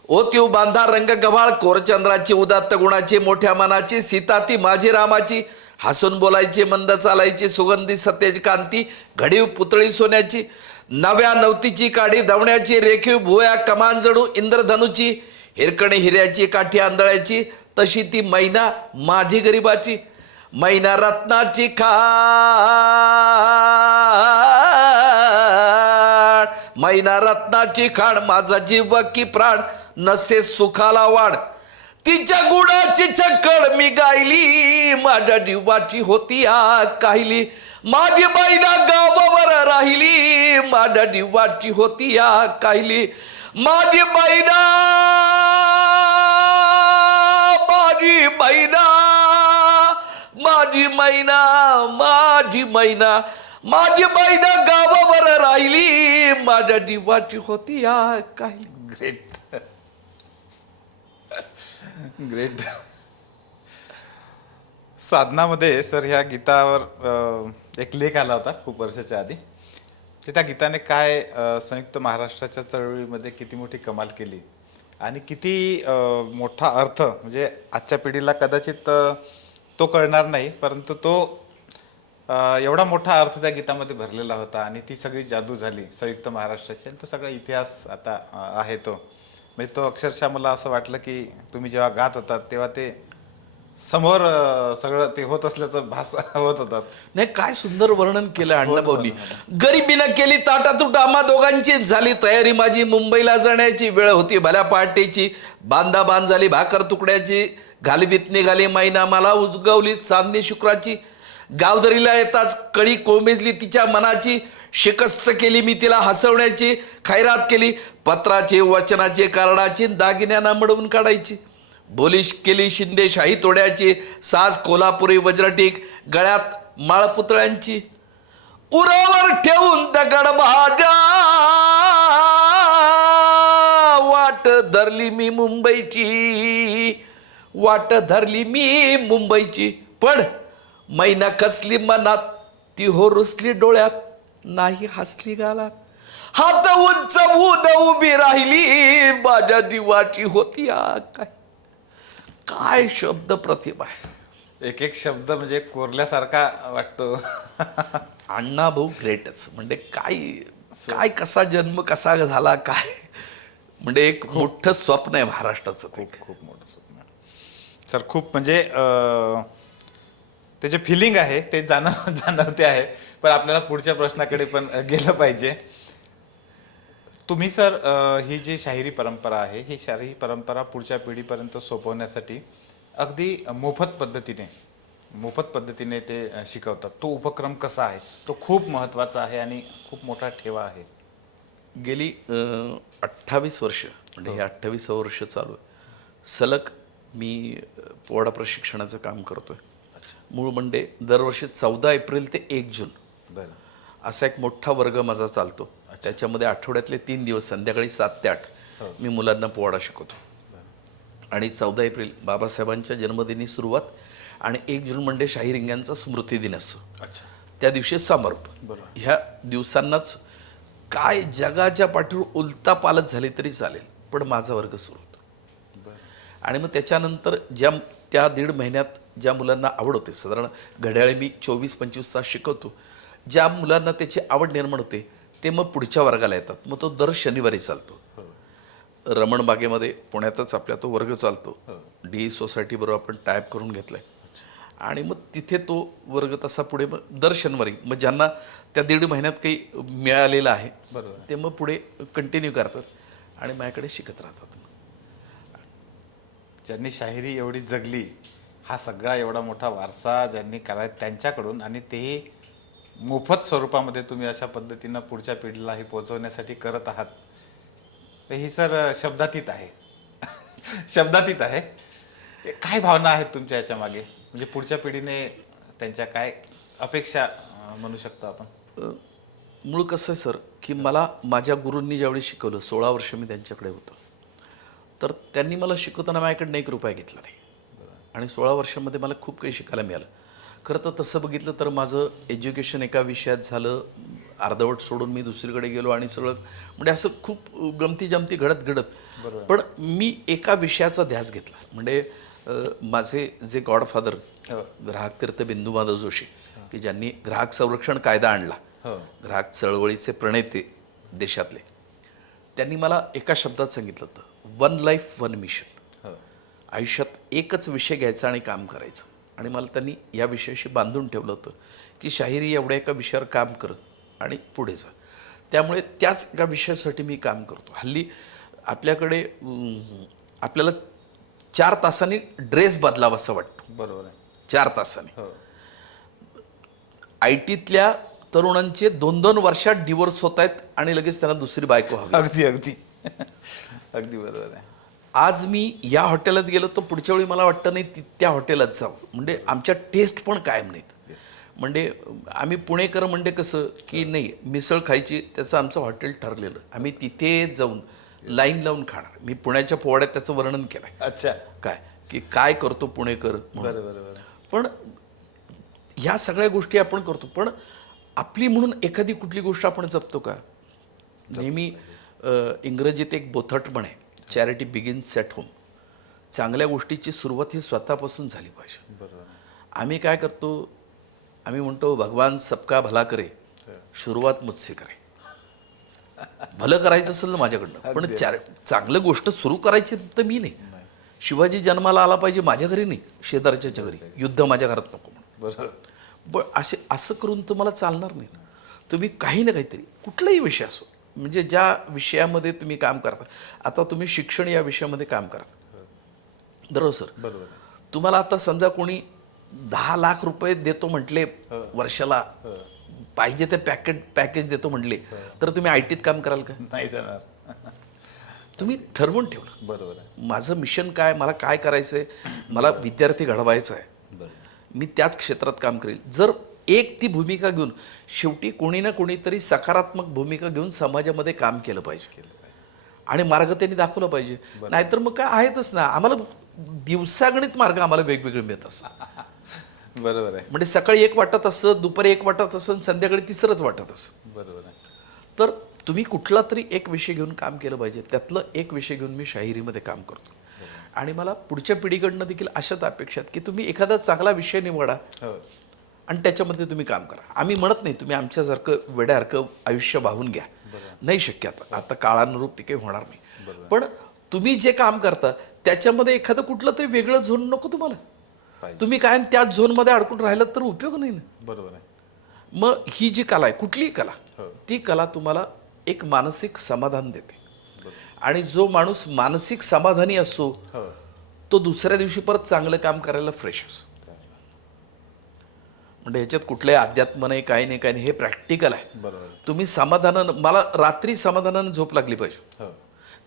ओ त्यो बांधा रंग गव्हाळ कोरचंद्राची, उदात्त गुणाची, मोठ्या मनाची, सीता ती माझी रामाची. हसून बोलायची, मंद चालायची, सुगंधी सत्याची कांती, घडीव पुतळी सोन्याची, नव्या नवतीची काडी धावण्याची, रेखीव भुवया कमान जणू इंद्रधनुची, हिरकणी हिऱ्याची, काठी आंधळ्याची, तशी ती मैना माझी गरीबाची. मैना रत्नाची खाण, मैना रत्नाची खाण, माझा जीव की प्राण, नसे सुखाला वाढ. तिच्या गुणाची छक्कड मी गायली, माझ्या जीवाची होती या काहिली. माझी मैना गावावर राहिली, माझ्या जीवाची होती या काहिली. माझी मैना, माझी मैना, माझी मैना, माझी मैना, माझी मैना गावावर राहिली, माझ्या जीवाची होती या काहिली. ग्रेट. ग्रेट. साधनामध्ये सर ह्या गीतावर एक लेख आला होता खूप वर्षाच्या आधी. त्या गीताने काय संयुक्त महाराष्ट्राच्या चळवळीमध्ये किती मोठी कमाल केली आणि किती मोठा अर्थ, म्हणजे आजच्या पिढीला कदाचित तो कळणार नाही, परंतु तो एवढा मोठा अर्थ त्या गीतामध्ये भरलेला होता आणि ती सगळी जादू झाली संयुक्त महाराष्ट्राची आणि तो सगळा इतिहास आता आहे. तो म्हणजे तो अक्षरशः मला असं वाटलं की तुम्ही जेव्हा गात होतात तेव्हा ते समोर सगळं ते होत असल्याचं भास होत होतात. नाही, काय सुंदर वर्णन केलं अण्णाभाऊंनी. गरिबीनं केली ताटातूट आम्हा दोघांची, झाली तयारी माझी मुंबईला जाण्याची, वेळ होती भल्या पहाटेची, बांधा बांध झाली भाकर तुकड्याची, घालवीत निघाली मैना मला उजगवली चांदणी शुक्राची. गावदरीला येताच कळी कोमेजली तिच्या मनाची, शिकस्त केली मी तिला हसवण्याची, खैरात केली पत्राची, वचनाची, कार्डाची, दागिन्यांना मडवून काढायची. बोली केली शिंदेशाही तोड्याची, साज कोल्हापुरी वज्रटीक, गळ्यात माळपुतळ्यांची. उरावर ठेवून दगड भाज्या वाट धरली मी मुंबईची, वाट धरली मी मुंबईची, पण मैना कसली मनात, ती हो रुसली डोळ्यात, नाही हसली गालात. हात उंच ऊन उभी राहिली, माझ्या जीवाची होती काय. काय शब्द प्रतिभा आहे. एक एक शब्द म्हणजे कोरल्यासारखा वाटतो. अण्णा भाऊ ग्रेटच. म्हणजे काय काय कसा जन्म कसा झाला काय, म्हणजे एक मोठं स्वप्न आहे महाराष्ट्राचं. खूप खूप मोठं स्वप्न आहे. सर खूप म्हणजे त्याचे फिलिंग आहे ते जाणवते आहे. पण आपल्याला पुढच्या प्रश्नाकडे पण गेलं पाहिजे. तुम्ही सर ही जी शाहिरी परंपरा आहे, ही शाहिरी परंपरा पुढच्या पिढीपर्यंत सोपवण्यासाठी अगदी मोफत पद्धतीने ते शिकवतात. तो उपक्रम कसा आहे? तो खूप महत्त्वाचा आहे आणि खूप मोठा ठेवा आहे. गेली 28 वर्ष, म्हणजे हे 28 वर्ष चालू आहे सलग मी पोवाडा प्रशिक्षणाचं काम करतोय. मूळ म्हणजे दरवर्षी 14 एप्रिल ते 1 जून बरं. असा एक मोठा वर्ग माझा चालतो. त्याच्यामध्ये आठवड्यातले 3 दिवस संध्याकाळी 7 ते 8 मी मुलांना पोवाडा शिकवतो. आणि 14 एप्रिल बाबासाहेबांच्या जन्मदिनी सुरुवात आणि 1 जून म्हणजे शाहीर इंग्यांचा स्मृती दिन असतो. त्या दिवशी समारोप. ह्या दिवसांनाच काय जगाच्या पाठीवर उलता पालत झाली तरी चालेल, पण माझा वर्ग सुरू होतो. आणि मग त्याच्यानंतर त्या 1.5 महिन्यात ज्या मुलांना आवड होते, साधारण घड्याळे मी 24-25 तास शिकवतो. ज्या मुलांना त्याची आवड निर्माण होते ते मग पुढच्या वर्गाला येतात. मग तो दर शनिवारी चालतो. रमण बागेमध्ये पुण्यातच आपल्या तो वर्ग चालतो. डी सोसायटी बरोबर आपण टायप करून घेतलाय. आणि मग तिथे तो वर्ग तसा पुढे मग दर शनिवारी मग ज्यांना त्या 1.5 महिन्यात काही मिळालेलं आहे ते मग पुढे कंटिन्यू करतात आणि माझ्याकडे शिकत राहतात. ज्यांनी शाहिरी एवढी जगली, हा सगळा एवढा मोठा वारसा ज्यांनी करायचा त्यांच्याकडून, आणि तेही मोफत स्वरूपामध्ये तुम्ही अशा पद्धतीनं पुढच्या पिढीलाही पोहोचवण्यासाठी करत आहात, ही सर शब्दातीत आहे. शब्दातीत आहे. काय भावना आहेत तुमच्या याच्या मागे? म्हणजे पुढच्या पिढीने त्यांच्या काय अपेक्षा म्हणू शकतो आपण? मूळ कसं आहे सर, की मला माझ्या गुरूंनी ज्यावेळी शिकवलं, 16 वर्ष मी त्यांच्याकडे होतो, तर त्यांनी मला शिकवताना माझ्याकडनं 1 रुपया घेतला नाही. आणि 16 वर्षामध्ये मला खूप काही शिकायला मिळालं. खरं तर तसं बघितलं तर माझं एज्युकेशन एका विषयात झालं, अर्धवट सोडून मी दुसरीकडे गेलो आणि सगळं म्हणजे असं खूप गमती जमती घडत पण मी एका विषयाचा ध्यास घेतला. म्हणजे माझे जे गॉडफादर ग्राहक तीर्थ बिंदू माधव जोशी, की ज्यांनी ग्राहक संरक्षण कायदा आणला, ग्राहक चळवळीचे प्रणेते देशातले, त्यांनी मला एका शब्दात सांगितलं होतं, 1 लाईफ 1 मिशन. आयुष्यात एकच विषय घ्यायचा आणि काम करायचं. आणि मला त्यांनी या विषयाशी बांधून ठेवलं होतं की शाहिरी एवढ्या एका विषयावर काम कर आणि पुढे जा. त्यामुळे त्याच एका विषयासाठी मी काम करतो. हल्ली आपल्याकडे आपल्याला 4 तासांनी ड्रेस बदलावा असं वाटतं. बरोबर आहे. 4 तासांनी. IT-तल्या तरुणांचे 2-2 वर्षात डिवोर्स होत आहेत आणि लगेच त्यांना दुसरी बायको हवी. अगदी अगदी अगदी बरोबर आहे. आज मी या हॉटेलात गेलो तर पुढच्या वेळी मला वाटतं नाही त्या हॉटेलात जावं. म्हणजे आमच्या टेस्ट पण कायम नाहीत. म्हणजे आम्ही पुणेकर म्हणजे कसं की नाही मिसळ खायची, त्याचं आमचं हॉटेल ठरलेलं, आम्ही तिथे जाऊन लाईन लावून खाणार. मी पुण्याच्या पोवाड्यात त्याचं वर्णन केलं आहे. अच्छा. काय करतो पुणेकर. बरोबर. पण ह्या सगळ्या गोष्टी आपण करतो, पण आपली म्हणून एखादी कुठली गोष्ट आपण जपतो का? नेहमी इंग्रजीत एक बोथट म्हण आहे, चॅरिटी बिगिन्स ॲट होम. चांगल्या गोष्टीची सुरुवात ही स्वतःपासून झाली पाहिजे. बरोबर. आम्ही काय करतो, आम्ही म्हणतो भगवान सबका भला करे, सुरुवात मुझसे करे. भलं करायचं असेल ना माझ्याकडनं, पण चांगलं गोष्ट सुरू करायची तर मी नाही. शिवाजी जन्माला आला पाहिजे माझ्या घरी नाही, शेजारच्या घरी. युद्ध माझ्या घरात नको म्हणून. पण असं करून तुम्हाला चालणार नाही. तुम्ही काही ना काहीतरी कुठलाही विषय असो, म्हणजे ज्या विषयामध्ये तुम्ही काम करता, आता तुम्ही शिक्षण या विषयामध्ये काम करता, बरोबर सर? बरोबर. तुम्हाला आता समजा कोणी 10 लाख रुपये देतो म्हटले वर्षाला, पाहिजे ते पॅकेज देतो म्हटले, तर तुम्ही IT-त काम कराल का? नाही जाणार. तुम्ही ठरवून ठेवलं, बरोबर आहे, माझं मिशन काय, मला काय करायचंय, मला विद्यार्थी घडवायचा आहे, मी त्याच क्षेत्रात काम करेल. जर एक ती भूमिका घेऊन, शेवटी कोणी ना कोणीतरी सकारात्मक भूमिका घेऊन समाजामध्ये काम केलं पाहिजे आणि मार्ग त्यांनी दाखवला पाहिजे. नाहीतर मग काय आहेतच ना, आम्हाला दिवसागणित मार्ग आम्हाला वेगवेगळे मिळत असतात. बरोबर आहे. म्हणजे सकाळी एक वाटत असं, दुपारी एक वाटत असं, संध्याकाळी तिसरंच वाटत असं. बरोबर आहे. तर तुम्ही कुठला तरी एक विषय घेऊन काम केलं पाहिजे. त्यातलं एक विषय घेऊन मी शाहिरीमध्ये काम करतो. आणि मला पुढच्या पिढीकडनं देखील अशाच अपेक्षा आहेत की तुम्ही एखादा चांगला विषय निवडा हो. आणि त्याच्यामध्ये तुम्ही काम करा. आम्ही म्हणत नाही तुम्ही आमच्यासारखं वेड्यासारखं आयुष्य वाहून घ्या, नाही शक्य. आता काळानुरूप ते काही होणार नाही. पण तुम्ही जे काम करता त्याच्यामध्ये एखादं कुठलं तरी वेगळं झोन नको तुम्हाला. पाहिजे. तुम्ही कायम त्याच झोनमध्ये अडकून राहिलं तर उपयोग नाही ना. बरोबर आहे. मग ही जी कला आहे, कुठलीही कला, हो. ती कला तुम्हाला एक मानसिक समाधान देते. आणि जो माणूस मानसिक समाधानी असतो हो. तो दुसऱ्या दिवशी परत चांगलं काम करायला फ्रेश असतो. म्हणजे ह्याच्यात कुठलंही अध्यात्म नाही, काही नाही, काही नाही, हे प्रॅक्टिकल आहे. बरोबर. तुम्ही समाधानानं, मला रात्री समाधानानं झोप लागली पाहिजे. हो.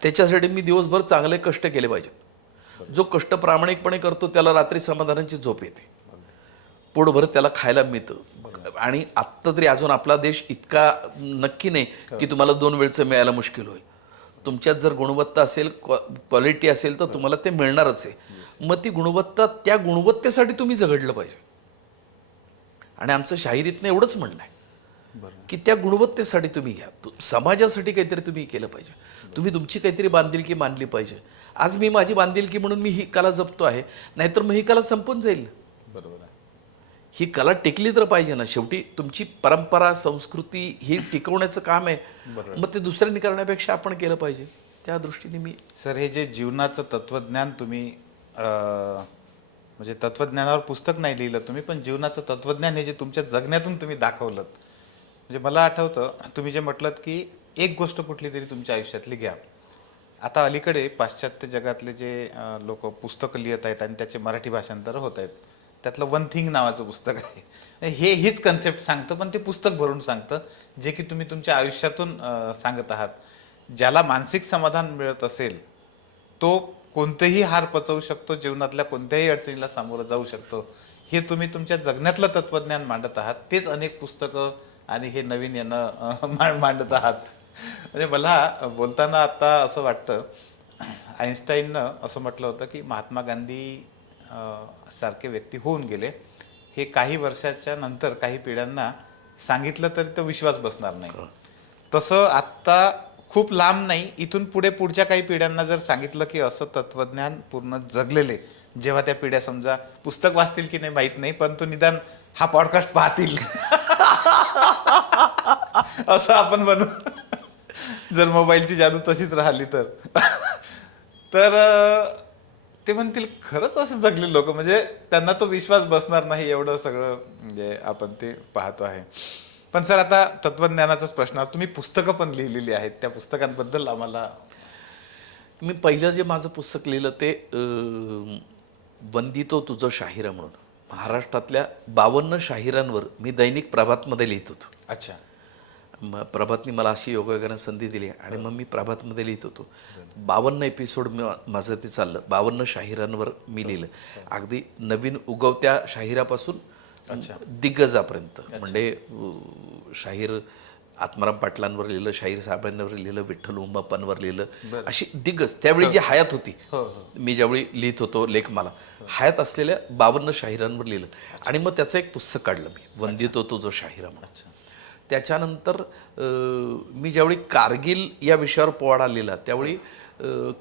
त्याच्यासाठी मी दिवसभर चांगले कष्ट केले पाहिजेत. जो कष्ट प्रामाणिकपणे करतो त्याला रात्री समाधानाची झोप येते, पोटभर त्याला खायला मिळतं. आणि आत्ता तरी अजून आपला देश इतका नक्की नाही की तुम्हाला 2 वेळचं मिळायला मुश्किल होईल. तुमच्यात जर गुणवत्ता असेल, क्वालिटी असेल तर तुम्हाला ते मिळणारच आहे. मग ती गुणवत्ता, त्या गुणवत्तेसाठी तुम्ही झगडलं पाहिजे. आणि आमचं शाहिरीतनं एवढंच म्हणणं आहे की त्या गुणवत्तेसाठी तुम्ही घ्या. समाजासाठी काहीतरी तुम्ही केलं पाहिजे. तुम्ही तुमची काहीतरी बांधिलकी मानली पाहिजे. आज मी माझी बांधिलकी म्हणून मी ही कला जपतो आहे, नाहीतर मग ही कला संपून जाईल. बरोबर आहे. ही कला टिकली तर पाहिजे ना. शेवटी तुमची परंपरा, संस्कृती ही टिकवण्याचं काम आहे. मग ते दुसऱ्यांनी करण्यापेक्षा आपण केलं पाहिजे. त्या दृष्टीने मी सर, हे जे जीवनाचं तत्वज्ञान तुम्ही म्हणजे तत्वज्ञानावर पुस्तक नाही लिहिलं तुम्ही, पण जीवनाचं तत्वज्ञान हे जे तुमच्या जगण्यातून तुम्ही दाखवलं. म्हणजे मला आठवतं तुम्ही जे म्हटलं की एक गोष्ट कुठली तरी तुमच्या आयुष्यातली घ्या. आता अलीकडे पाश्चात्य जगातले जे लोक पुस्तकं लिहित आहेत आणि त्याचे मराठी भाषांतर होत आहेत, त्यातलं वन थिंग नावाचं पुस्तक आहे. हीच कन्सेप्ट सांगतं, पण ते पुस्तक भरून सांगतं जे की तुम्ही तुमच्या आयुष्यातून सांगत आहात. ज्याला मानसिक समाधान मिळत असेल तो कोणतेही हार पचवू शकतो, जीवनातल्या कोणत्याही अडचणीला सामोरं जाऊ शकतो. हे तुम्ही तुमच्या जगण्यातलं तत्वज्ञान मांडत आहात. तेच अनेक पुस्तकं आणि हे नवीन यानं मांडत आहात. म्हणजे मला बोलताना आता असं वाटतं, आईन्स्टाईननं असं म्हटलं होतं की महात्मा गांधी सारखे व्यक्ती होऊन गेले, हे काही वर्षाच्या नंतर काही पिढ्यांना सांगितलं तरी तो विश्वास बसणार नाही. तसं आत्ता खूप लांब नाही, इथून पुढे पुढच्या काही पिढ्यांना जर सांगितलं की असं तत्वज्ञान पूर्ण जगलेले, जेव्हा त्या पिढ्या समजा पुस्तक वाचतील की नाही माहीत नाही, परंतु निदान हा पॉडकास्ट पाहतील असं आपण म्हणू, जर मोबाईलची जादू तशीच राहिली तर. तर ते म्हणतील खरंच असं जगले लोक, म्हणजे त्यांना तो विश्वास बसणार नाही, एवढं सगळं म्हणजे आपण ते पाहतो आहे. पण सर, आता तत्वज्ञानाचाच प्रश्न, तुम्ही पुस्तकं पण लिहिलेली आहेत, त्या पुस्तकांबद्दल आम्हाला. मी पहिलं जे माझं पुस्तक लिहिलं ते वंदितो तुझं शाहिरा म्हणून. महाराष्ट्रातल्या 52 शाहिरांवर मी दैनिक प्रभातमध्ये लिहित होतो. अच्छा. मग प्रभातनी मला अशी योगायोगानं संधी दिली आणि मग मी प्रभातमध्ये लिहित होतो. 52 एपिसोड माझं ते चाललं. 52 शाहिरांवर मी लिहिलं, अगदी नवीन उगवत्या शाहिरापासून दिग्गजापर्यंत. म्हणजे शाहीर आत्माराम पाटलांवर लिहिलं, शाहीर साहेबांवर लिहिलं, विठ्ठल उमापांवर लिहिलं, अशी दिग्गज त्यावेळी जी हयात होती, मी ज्यावेळी लिहित होतो लेखमाला, हयात असलेल्या 52 शाहिरांवर लिहिलं. आणि मग त्याचं एक पुस्तक काढलं मी, वंदितो तुझं शाहिरा म्हणून. त्याच्यानंतर मी ज्यावेळी कारगिल या विषयावर पोवाडा लिहिला त्यावेळी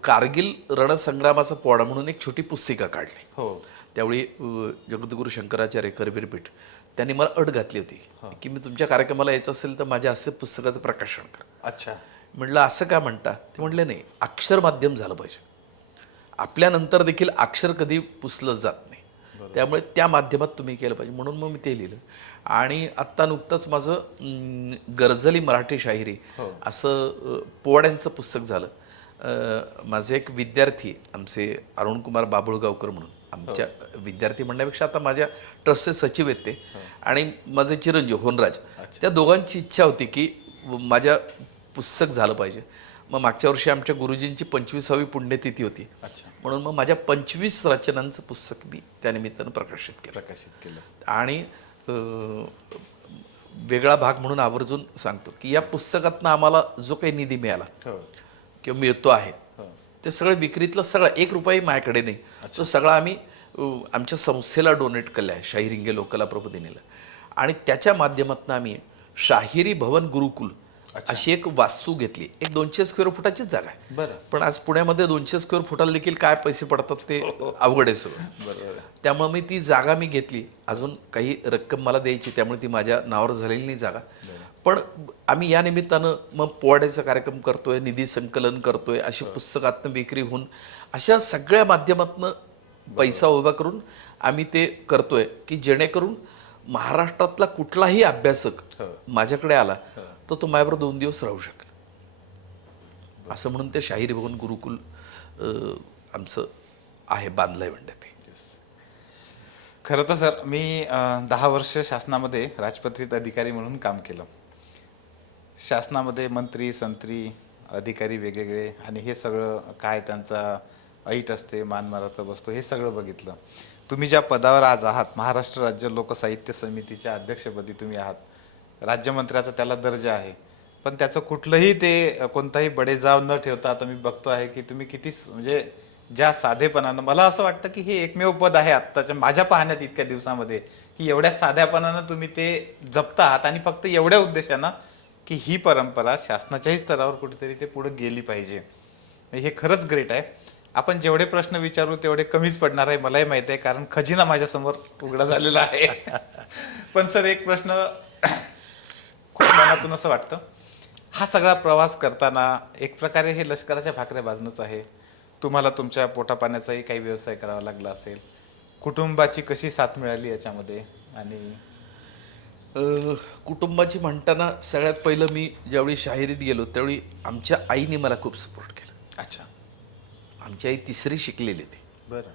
कारगिल रणसंग्रामाचा पोवाडा म्हणून एक छोटी पुस्तिका काढली. त्यावेळी जगद्गुरू शंकराचार्य करवीरपीठ त्यांनी मला अट घातली होती की मी तुमच्या कार्यक्रमाला यायचं असेल तर माझ्या हस्ते पुस्तकाचं प्रकाशन कर. अच्छा. म्हटलं असं का म्हणता? ते म्हटले नाही, अक्षर माध्यम झालं पाहिजे. आपल्यानंतर देखील अक्षर कधी पुसलं जात नाही, त्यामुळे त्या माध्यमात तुम्ही केलं पाहिजे. म्हणून मग मी ते लिहिलं. आणि आत्ता नुकतंच माझं गरजली मराठी शाहिरी असं पोवाड्यांचं पुस्तक झालं. माझे एक विद्यार्थी, आमचे अरुणकुमार बाबुळगावकर म्हणून, आमच्या विद्यार्थी म्हणण्यापेक्षा आता माझ्या ट्रस्टचे सचिव आहेत ते, आणि माझे चिरंजीव होनराज, त्या दोघांची इच्छा होती की माझ्या पुस्तक झालं पाहिजे. मग मागच्या वर्षी आमच्या गुरुजींची 25वी पुण्यतिथी होती, म्हणून मग माझ्या 25 रचनांचं पुस्तक मी त्यानिमित्तानं प्रकाशित केलं. आणि वेगळा भाग म्हणून आवर्जून सांगतो की या पुस्तकातनं आम्हाला जो काही निधी मिळाला किंवा मिळतो आहे ते सगळं विक्रीतलं सगळं, 1 रुपयाही माझ्याकडे नाही, तो सगळा आम्ही आमच्या संस्थेला डोनेट केला आहे, शाहीर हिंगे लोककला प्रबोधिनीला. आणि त्याच्या माध्यमातून आम्ही शाहिरी भवन गुरुकुल अशी एक वास्तू घेतली. एक 200 स्क्वेअर फुटाचीच जागा आहे. बरं. पण आज पुण्यामध्ये 200 स्क्वेअर फुटाला देखील काय पैसे पडतात ते अवघड आहे सगळं. बरोबर. त्यामुळे मी ती जागा मी घेतली. अजून काही रक्कम मला द्यायची, त्यामुळे ती माझ्या नावावर झालेली नाही जागा. पण आम्ही या निमित्तानं मग पोवाड्याचा कार्यक्रम करतोय, निधी संकलन करतोय, अशी पुस्तकातनं विक्री होऊन अशा सगळ्या माध्यमातनं पैसा उभा करून आम्ही ते करतोय की जेणेकरून महाराष्ट्रातला कुठलाही अभ्यासक माझ्याकडे आला तर तो माझ्याबरोबर 2 दिवस राहू शकेल. असं म्हणून ते शाहिरी भवन गुरुकुल आमचं आहे, बांधलंय म्हणजे ते. खरं तर सर मी 10 वर्ष शासनामध्ये राजपत्रित अधिकारी म्हणून काम केलं. शासनामध्ये मंत्री संत्री अधिकारी वेगवेगळे आणि हे सगळं काय त्यांचा ऐट असते, मान मराठा बसतो, हे सगळं बघितलं. तुम्ही ज्या पदावर आज आहात, महाराष्ट्र राज्य लोकसाहित्य समितीच्या अध्यक्षपदी तुम्ही आहात. राज्यमंत्र्याचा त्याला दर्जा आहे, पण त्याचं कुठलंही ते कोणताही बडेजाव न ठेवता आता मी बघतो आहे की तुम्ही किती म्हणजे ज्या साधेपणानं, मला असं वाटतं की हे एकमेव पद आहे आत्ताच्या माझ्या पाहण्यात इतक्या दिवसामध्ये की एवढ्या साध्यापणानं तुम्ही ते जपता आहात आणि फक्त एवढ्या उद्देशानं की ही परंपरा शासनाच्याही स्तरावर कुठेतरी ते पुढे गेली पाहिजे. हे खरंच ग्रेट आहे. आपण जेवढे प्रश्न विचारू तेवढे कमीच पडणार आहे, मलाही माहित आहे, कारण खजिना माझ्यासमोर उघडा झालेला आहे. पण सर एक प्रश्न खूप मनातून असं वाटतं, हा सगळा प्रवास करताना एक प्रकारे हे लष्कराच्या भाकऱ्या भाजणंच आहे. तुम्हाला तुमच्या पोटापाण्याचाही काही व्यवसाय करावा लागला असेल. कुटुंबाची कशी साथ मिळाली याच्यामध्ये? आणि कुटुंबाची म्हणताना सगळ्यात पहिलं मी ज्यावेळी शाहिरीत गेलो त्यावेळी आमच्या आईने मला खूप सपोर्ट केला. अच्छा. आमची आई 3री शिकलेली ती, बरं.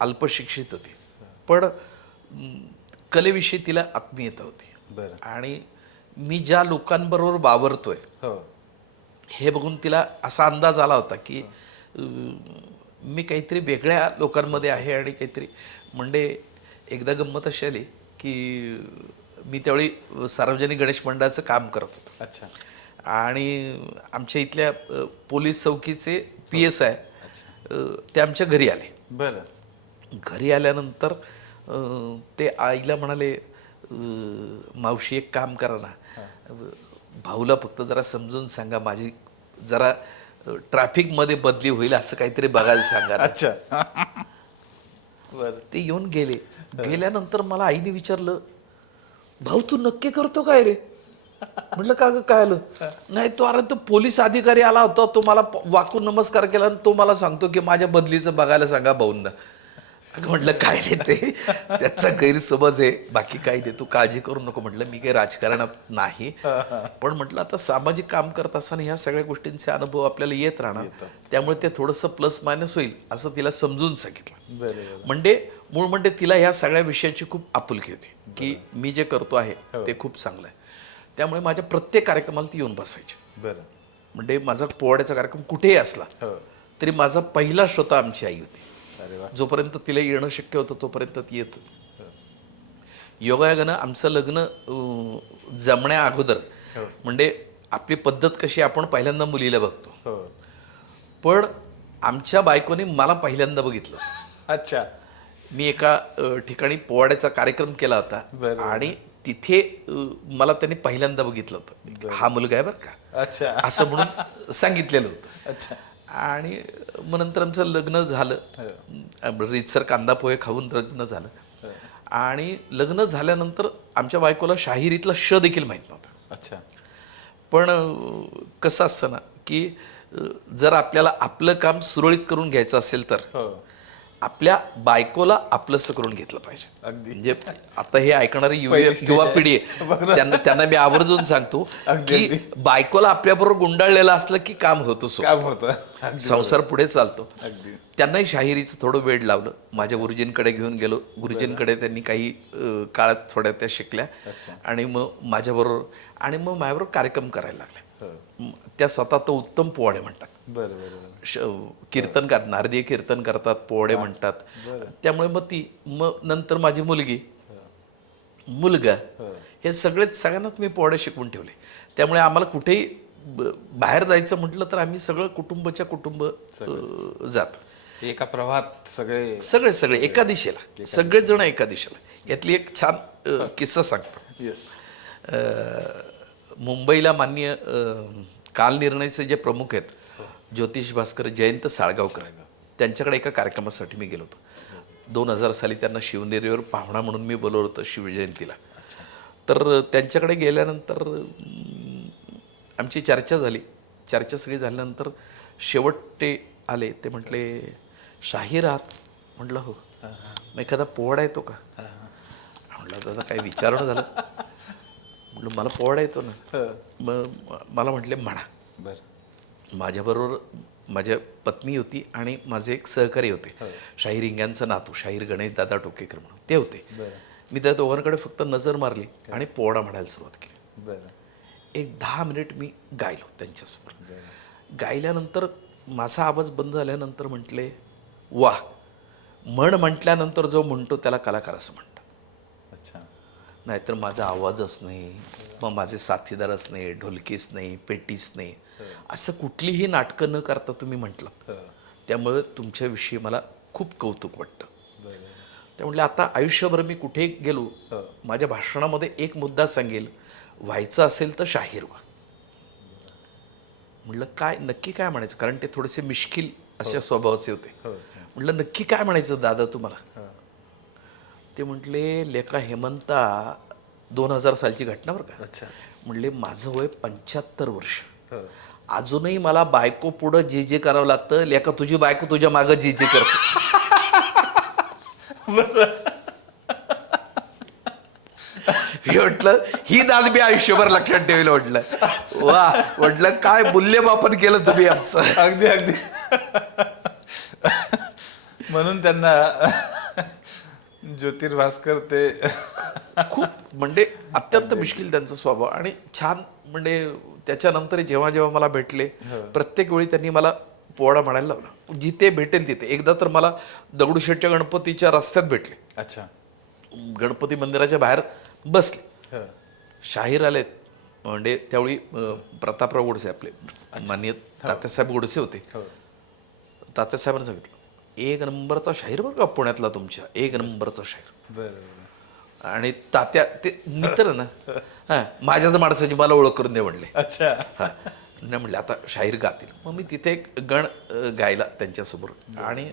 अल्पशिक्षित होती, पण कलेविषयी तिला आत्मीयता होती. बरं. आणि मी ज्या लोकांबरोबर वावरतोय हो. हे बघून तिला असा अंदाज आला होता की मी काहीतरी वेगळ्या लोकांमध्ये आहे आणि काहीतरी. म्हणजे एकदा गंमत अशी आली की मी त्यावेळी सार्वजनिक गणेश मंडळाचं काम करत होतो. अच्छा. आणि आमच्या इथल्या पोलीस चौकीचे PSI ते आमच्या घरी आले. बरं. घरी आल्यानंतर ते आईला म्हणाले, मावशी एक काम करा ना, भाऊला फक्त जरा समजून सांगा, माझी जरा ट्रॅफिकमध्ये बदली होईल असं काहीतरी बघायला सांगा. अच्छा. बरं. ते येऊन गेले. गेल्यानंतर मला आईने विचारलं, भाऊ तू नक्की करतो काय रे? म्हटलं का ग, काय आलं? नाही तो, अरे तो पोलीस अधिकारी आला होता, तो मला वाकून नमस्कार केला आणि तो मला सांगतो की माझ्या बदलीचं बघायला सांगा भाऊंना. म्हटलं काय नाही, ते त्याचा गैरसमज आहे, बाकी काही नाही, तू काळजी करू नको. म्हटलं मी काही राजकारणात नाही, पण म्हटलं आता सामाजिक काम करत असताना ह्या सगळ्या गोष्टींचे अनुभव आपल्याला येत राहणार, त्यामुळे ते थोडंसं प्लस मायनस होईल असं तिला समजून सांगितलं. म्हणजे मूळ म्हणजे तिला ह्या सगळ्या विषयाची खूप आपुलकी होती की मी जे करतो आहे ते खूप चांगलं आहे. त्यामुळे माझ्या प्रत्येक कार्यक्रमाला ती येऊन बसायची. बरं. म्हणजे माझा पोवाड्याचा कार्यक्रम कुठेही असला तरी माझा पहिला श्रोता आमची आई होती. जोपर्यंत तिला येणं शक्य होतं तोपर्यंत ती येत होती. योगायोगानं आमचं लग्न जमण्या अगोदर, म्हणजे आपली पद्धत कशी, आपण पहिल्यांदा मुलीला बघतो, पण आमच्या बायकोने मला पहिल्यांदा बघितलं. अच्छा. मी एका ठिकाणी पोवाड्याचा कार्यक्रम केला होता आणि तिथे मला त्यांनी पहिल्यांदा बघितलं होतं. हा मुलगा आहे बरं का, अच्छा, असं म्हणून सांगितलेलं होतं. अच्छा. आणि मग नंतर आमचं लग्न झालं. रीतसर कांदा पोहे खाऊन लग्न झालं. आणि लग्न झाल्यानंतर आमच्या बायकोला शाहिरीतला श देखील माहीत नव्हता. अच्छा. पण कसं असतं ना की जर आपल्याला आपलं काम सुरळीत करून घ्यायचं असेल तर आपल्या बायकोला आपलंसं करून घेतलं पाहिजे. अगदी. म्हणजे आता हे ऐकणारी युवा पिढी आहे, त्यांना मी आवर्जून सांगतो की बायकोला आपल्याबरोबर गुंडाळलेलं असलं की काम होतं, काम होतं, संसार पुढे चालतो. अगदी. त्यांनाही शाहिरीचं थोडं वेळ लावलं. माझ्या गुरुजींकडे घेऊन गेलो. गुरुजींकडे त्यांनी काही काळात थोड्या त्या शिकल्या आणि मग माझ्याबरोबर, आणि मग माझ्याबरोबर कार्यक्रम करायला लागले. त्या स्वतः तो उत्तम पोवाडे म्हणतात. कीर्तन करतात, नारदीय कीर्तन करतात, पोवाडे म्हणतात. त्यामुळे मग नंतर माझी मुलगी, मुलगा, हे सगळ्यांनाच मी पोवाडे शिकवून ठेवले. त्यामुळे आम्हाला कुठेही बाहेर जायचं म्हटलं तर आम्ही सगळं कुटुंब जात. एका प्रवाहात सगळे सगळे सगळे एका दिशेला, सगळेच जण एका दिशेला. यातली एक छान किस्सा सांगतो. येस. मुंबईला माननीय काल निर्णयचे जे प्रमुख आहेत, ज्योतिष भास्कर जयंत साळगावकर, त्यांच्याकडे एका कार्यक्रमासाठी मी गेलो होतो. 2000 साली त्यांना शिवनेरीवर पाहुणा म्हणून मी बोलवलं होतं शिवजयंतीला. तर त्यांच्याकडे गेल्यानंतर आमची चर्चा झाली. चर्चा सगळी झाल्यानंतर शेवट ते आले. ते म्हटले, शाहीर आहात? म्हटलं हो. मग एखादा पोवाडा येतो का? म्हटलं दादा काही विचारणं झालं. म्हटलं मला पोवाडा येतो ना. मग मला म्हटले म्हणा. बरं. माझ्याबरोबर माझ्या पत्नी होती आणि माझे एक सहकारी होते, शाहीर इंग्यांचा नातू शाहीर गणेश दादा टोकेकर म्हणून ते होते. मी त्या दोघांकडे फक्त नजर मारली आणि पोवाडा म्हणायला सुरुवात केली. एक 10 मिनिट मी गायलो त्यांच्यासमोर. गायल्यानंतर माझा आवाज बंद झाल्यानंतर म्हटले, वा, म्हण म्हटल्यानंतर जो म्हणतो त्याला कलाकार असं म्हणतात. अच्छा. नाहीतर माझा आवाजच नाही, मग माझे साथीदारच नाही, ढोलकीच नाही, पेटीच नाही, असं कुठलीही नाटकं न करता तुम्ही म्हटलं. त्यामुळे तुमच्याविषयी मला खूप कौतुक वाटतं. ते म्हटले, आता आयुष्यभर मी कुठे गेलो माझ्या भाषणामध्ये एक मुद्दा सांगेल, व्हायचं असेल तर शाहीर व्हा. म्हटलं काय नक्की काय म्हणायचं, कारण ते थोडेसे मिश्किल अशा स्वभावाचे होते. म्हटलं नक्की काय म्हणायचं दादा तुम्हाला? ते म्हटले, लेका हेमंता, 2000 सालची घटना बरं का. अच्छा. म्हणले माझं वय 75 वर्ष, अजूनही मला बायको पुढं जे जे करावं लागतं, लेका तुझी बायको तुझ्या मागं जे जे करते. मी म्हटलं ही दाद मी आयुष्यभर लक्षात ठेवलं. म्हटलं वा, म्हटलं काय मूल्यमापन केलं तुम्ही आमचं. अगदी अगदी. म्हणून त्यांना ज्योतिर्भास्कर ते खूप म्हणजे अत्यंत मुश्किल त्यांचा स्वभाव आणि छान. म्हणजे त्याच्यानंतर जेव्हा जेव्हा मला भेटले, प्रत्येक वेळी त्यांनी मला पोवाडा म्हणायला लावला. जिथे भेटेल तिथे. एकदा तर मला दगडूशेठच्या गणपतीच्या रस्त्यात भेटले. अच्छा. गणपती मंदिराच्या बाहेर बसले. शाहीर आलेत. म्हणजे त्यावेळी प्रतापराव गोडसे आपले माननीय तात्यासाहेब गोडसे होते. तात्यासाहेबांनी सांगितलं, एक नंबरचा शाहीर बरं का पुण्यातला तुमच्या, एक नंबरचा शाहीर. आणि तात्या ते मित्र ना, हां, माझ्याच माणसाची मला ओळख करून दे म्हणले. अच्छा. हां, नाही म्हणले आता शाहीर गातील. मग मी तिथे एक गण गायला त्यांच्यासमोर आणि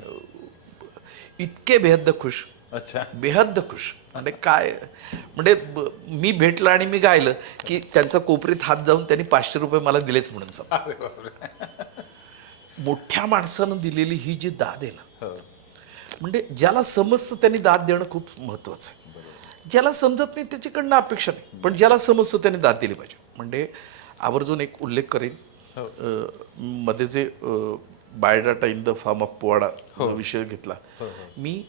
इतके बेहद्द खुश. अच्छा. बेहद्द खुश. म्हणजे काय, म्हणजे मी भेटलं आणि मी गायलं की त्यांचा कोपरीत हात जाऊन त्यांनी 500 रुपये मला दिलेच म्हणून सांग. मोठ्या माणसानं दिलेली ही जी दाद आहे ना, म्हणजे ज्याला समजतं त्यांनी दाद देणं खूप महत्त्वाचं आहे. ज्याला समजत नाही त्याच्याकडनं अपेक्षा नाही, पण ज्याला समजतं त्याने दाद दिली पाहिजे. म्हणजे आवर्जून एक उल्लेख करेन, मध्ये जे biodata in the form of powada जो विषय घेतला मी,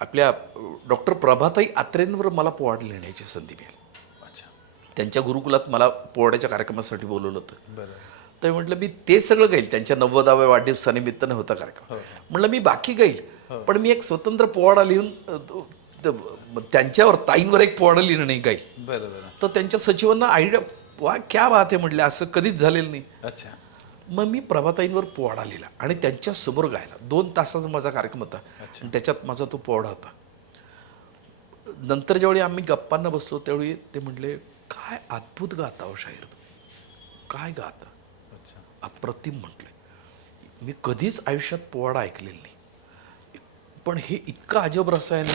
आपल्या डॉक्टर प्रभाताई आत्रेंवर मला पोवाडा लिहिण्याची संधी मिळाली. अच्छा. त्यांच्या गुरुकुलात मला पोवाड्याच्या कार्यक्रमासाठी बोलवलं होतं. तर म्हटलं मी ते सगळं गाईल. त्यांच्या 90व्या वाढदिवसानिमित्ताने होता कार्यक्रम. म्हटलं मी बाकी गाईल, पण मी एक स्वतंत्र पोवाडा लिहून त्यांच्यावर, ताईंवर एक पोवाडा लिहिणं नाही गाईल. तर त्यांच्या सचिवांना आयडिया, वा क्या बात आहे म्हटलं, असं कधीच झालेलं नाही. अच्छा. मग मी प्रभाताईंवर पोवाडा लिहिला आणि त्यांच्या समोर गायला. 2 तासाचा माझा कार्यक्रम होता आणि त्याच्यात माझा तो पोवाडा होता. नंतर ज्यावेळी आम्ही गप्पांना बसलो त्यावेळी ते म्हणले, काय अद्भुत गाता हो शाहीर तू, काय गाता. अप्रतिम म्हटले. मी कधीच आयुष्यात पोवाडा ऐकलेला नाही, पण हे इतकं अजब रसायन,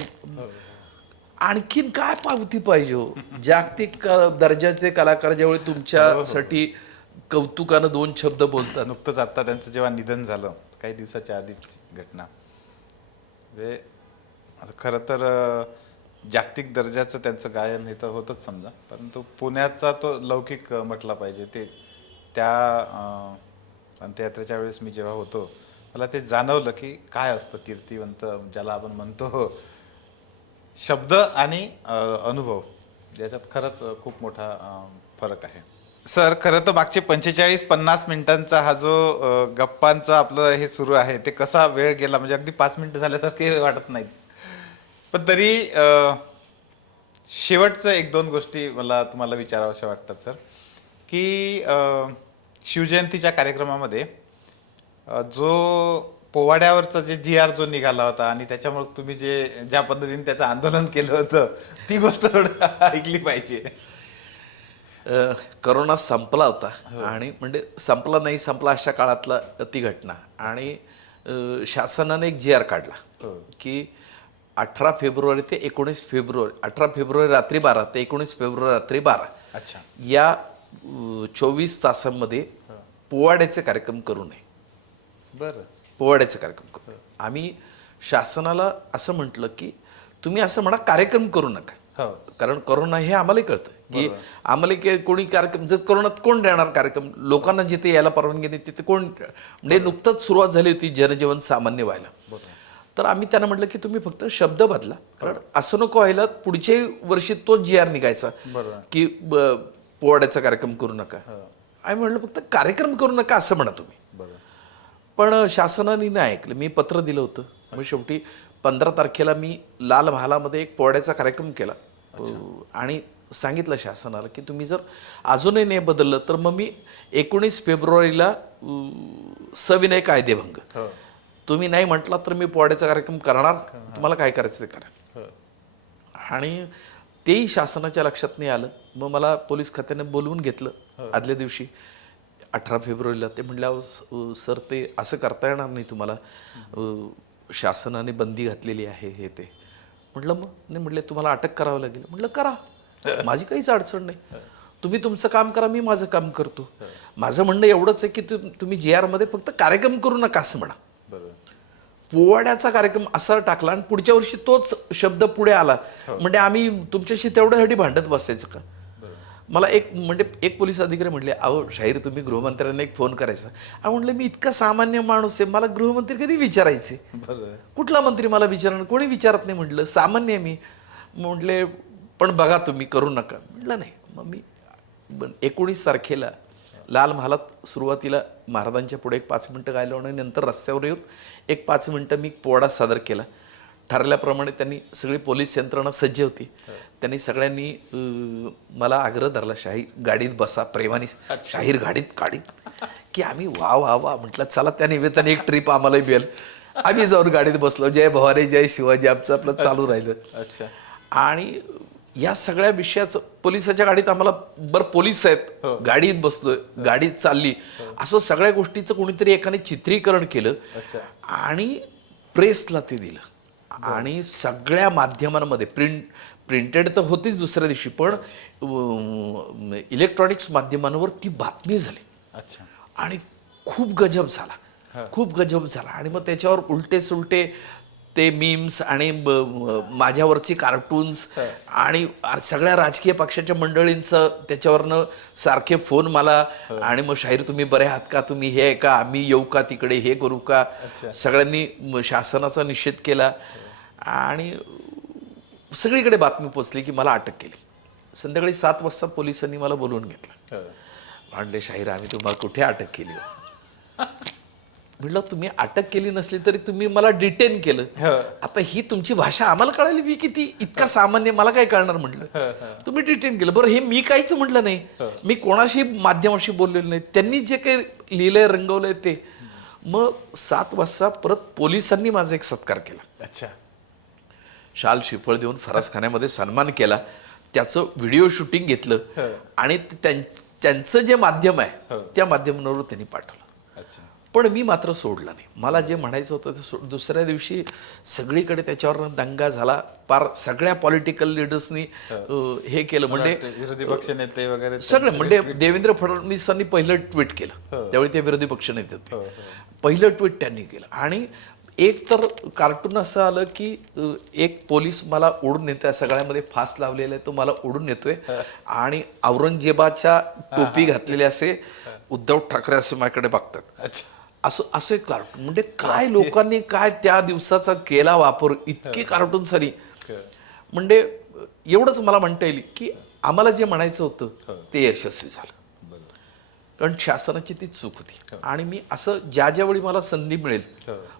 आणखीन काय पावती पाहिजे हो. जागतिक दर्जाचे कलाकार ज्यावेळी तुमच्यासाठी कौतुकानं 2 शब्द बोलतात. नुकतंच आता त्यांचं जेव्हा निधन झालं, काही दिवसाच्या आधीच घटना, म्हणजे खरं तर जागतिक दर्जाचं त्यांचं गायन हे तर होतंच समजा, परंतु पुण्याचा तो लौकिक म्हटला पाहिजे. ते त्या अंत्ययात्रेच्या वेळेस मी जेव्हा होतो, मला ते जाणवलं की काय असतं कीर्तिवंत, ज्याला आपण म्हणतो शब्द आणि अनुभव, याच्यात खरंच खूप मोठा फरक आहे. सर, खरं तर मागचे 45-50 मिनिटांचा हा जो गप्पांचा आपलं हे सुरू आहे, ते कसा वेळ गेला म्हणजे अगदी 5 मिनिटं झाल्यासारखे वाटत नाहीत. पण तरी शेवटचं 1-2 गोष्टी मला तुम्हाला विचाराव्याशा वाटतात सर, की शिवजयंतीच्या कार्यक्रमामध्ये जो पोवाड्यावरचा जे GR जो निघाला होता आणि त्याच्यामुळे तुम्ही ज्या पद्धतीने त्याचं आंदोलन केलं होतं ती गोष्ट थोडं ऐकली पाहिजे. करोना संपला होता आणि म्हणजे संपला अशा काळातला ती घटना आणि शासनाने एक GR काढला की 18 फेब्रुवारी ते 19 फेब्रुवारी 18 फेब्रुवारी रात्री 12 ते 19 फेब्रुवारी रात्री 12 अच्छा या 24 तासांमध्ये पोवाड्याचे कार्यक्रम करू नये. बरं पोवाड्याचे कार्यक्रम करू नये. आम्ही शासनाला असं म्हटलं की तुम्ही असं म्हणा कार्यक्रम करू नका, हो कारण कोरोना हे आम्हालाही कळतं की आम्हाला कोणी कार्यक्रम जर कोरोनात कोण देणार कार्यक्रम, लोकांना जिथे यायला परवानगी नाही तिथे कोण, म्हणजे नुकतंच सुरुवात झाली होती जनजीवन सामान्य व्हायला. तर आम्ही त्यांना म्हटलं की तुम्ही फक्त शब्द बदला, कारण असं नको व्हायला पुढच्या वर्षी तोच GR निघायचा की पोवाड्याचा कार्यक्रम करू नका. आम्ही म्हटलं फक्त कार्यक्रम करू नका असं म्हणा तुम्ही. पण शासनाने नाही ऐकलं. मी पत्र दिलं होतं. मग शेवटी 15 तारखेला मी लाल महालामध्ये एक पोवाड्याचा कार्यक्रम केला आणि सांगितलं शासनाला की तुम्ही जर अजूनही नाही बदललं तर मग मी 19 फेब्रुवारीला सविनय कायदेभंग, तुम्ही नाही म्हटला तर मी पोवाड्याचा कार्यक्रम करणार, तुम्हाला काय करायचं ते करा. आणि तेही शासनाच्या लक्षात नाही आलं. मग मला पोलीस खात्याने बोलवून घेतलं आदल्या दिवशी 18 फेब्रुवारीला. ते म्हटलं सर ते असं करता येणार नाही तुम्हाला, शासनाने बंदी घातलेली आहे हे ते. म्हटलं मग नाही, म्हटलं तुम्हाला अटक करावं लागेल. म्हटलं करा, माझी काहीच अडचण नाही, तुम्ही तुमचं काम करा, मी माझं काम करतो. माझं म्हणणं एवढंच आहे की तुम्ही GR मध्ये फक्त कार्यक्रम करू नका असं म्हणा. पोवाड्याचा कार्यक्रम असा टाकला आणि पुढच्या वर्षी तोच शब्द पुढे आला म्हणजे आम्ही तुमच्याशी तेवढ्यासाठी भांडत बसायचं का. मला एक पोलीस अधिकारी म्हटले, अहो शाहीर तुम्ही गृहमंत्र्यांना एक फोन करायचा. म्हटलं मी इतका सामान्य माणूस आहे, मला गृहमंत्री कधी विचारायचे, कुठला मंत्री मला विचारणार, कोणी विचारत नाही. म्हटलं सामान्य आहे मी. म्हटले पण बघा तुम्ही करू नका. म्हटलं नाही. मग मी 19 तारखेला लाल महालात सुरुवातीला महाराजांच्या पुढे एक 5 मिनटं गायलं आणि नंतर रस्त्यावर येऊन एक 5 मिनटं मी पोवाडा सादर केला. ठरल्याप्रमाणे त्यांनी सगळी पोलीस यंत्रणा सज्ज होती. त्यांनी सगळ्यांनी मला आग्रह धरला, शाहीर गाडीत बसा प्रेमाने, शाहीर गाडीत की आम्ही वा वा वा म्हटलं चला त्या निमित्ताने एक ट्रिप आम्हालाही मिळेल. आम्ही जाऊन गाडीत बसलो, जय भवानी जय शिवाजी आमचं आपलं चालू राहिलं. आणि या सगळ्या विषयाचं पोलिसाच्या गाडीत आम्हाला बरं पोलीस आहेत, गाडीत बसलोय, गाडीत चालली, असं सगळ्या गोष्टीचं कोणीतरी एकाने चित्रीकरण केलं आणि प्रेसला ते दिलं. आणि सगळ्या माध्यमांमध्ये प्रिंटेड तर होतीच दुसऱ्या दिवशी, पण इलेक्ट्रॉनिक्स माध्यमांवर ती बातमी झाली. आणि खूप गजब झाला. आणि मग त्याच्यावर उलटे सुलटे ते मीम्स आणि माझ्यावरची कार्टून्स आणि सगळ्या राजकीय पक्षाच्या मंडळींचं त्याच्यावरनं सारखे फोन मला. आणि मग शाहीर तुम्ही बरे आहात का, तुम्ही हे का, आम्ही येऊ का तिकडे, हे करू का. सगळ्यांनी शासनाचा निषेध केला आणि सगळीकडे बातमी पोचली की मला अटक केली. संध्याकाळी 7 वाजता पोलिसांनी मला बोलवून घेतलं. म्हणले शाहीर आम्ही तुम्हाला कुठे अटक केली. म्हटलं तुम्ही अटक केली नसली तरी तुम्ही मला डिटेन केलं. आता ही तुमची भाषा आम्हाला कळाली, मी किती इतका सामान्य, मला काय कळणार. म्हटलं तुम्ही डिटेन केलं. बरं हे मी काहीच म्हटलं नाही, मी कोणाशी माध्यमाशी बोललेलं नाही, त्यांनी जे काही लिहिलंय रंगवलंय ते. मग 7 वाजता परत पोलिसांनी माझा एक सत्कार केला. शाल श्रीफळ देऊन फरसखान्यामध्ये सन्मान केला, त्याचं व्हिडिओ शूटिंग घेतलं आणि त्यांचं जे माध्यम आहे त्या माध्यमावर त्यांनी पाठवलं. पण मी मात्र सोडलं नाही. मला जे म्हणायचं होतं ते दुसऱ्या दिवशी सगळीकडे त्याच्यावर दंगा झाला. पार सगळ्या पॉलिटिकल लिडर्सनी हे केलं. म्हणजे विरोधी पक्ष नेते वगैरे सगळे, म्हणजे देवेंद्र फडणवीसांनी पहिलं ट्विट केलं, त्यावेळी ते विरोधी पक्ष नेते होते. पहिलं ट्विट त्यांनी केलं. आणि एक तर कार्टून असं आलं की एक पोलीस मला ओढून नेतोय, सगळ्यामध्ये फास लावलेला आहे, तो मला ओढून नेतोय आणि औरंगजेबाच्या टोपी घातलेले असे उद्धव ठाकरे असे माझ्याकडे बघतात. असं एक कार्टून. म्हणजे काय लोकांनी काय त्या दिवसाचा केला वापर, इतके कार्टून सारी. म्हणजे एवढंच मला म्हणता येईल की आम्हाला जे म्हणायचं होतं ते यशस्वी झालं, कारण शासनाची ती चूक होती. आणि मी असं ज्यावेळी मला संधी मिळेल,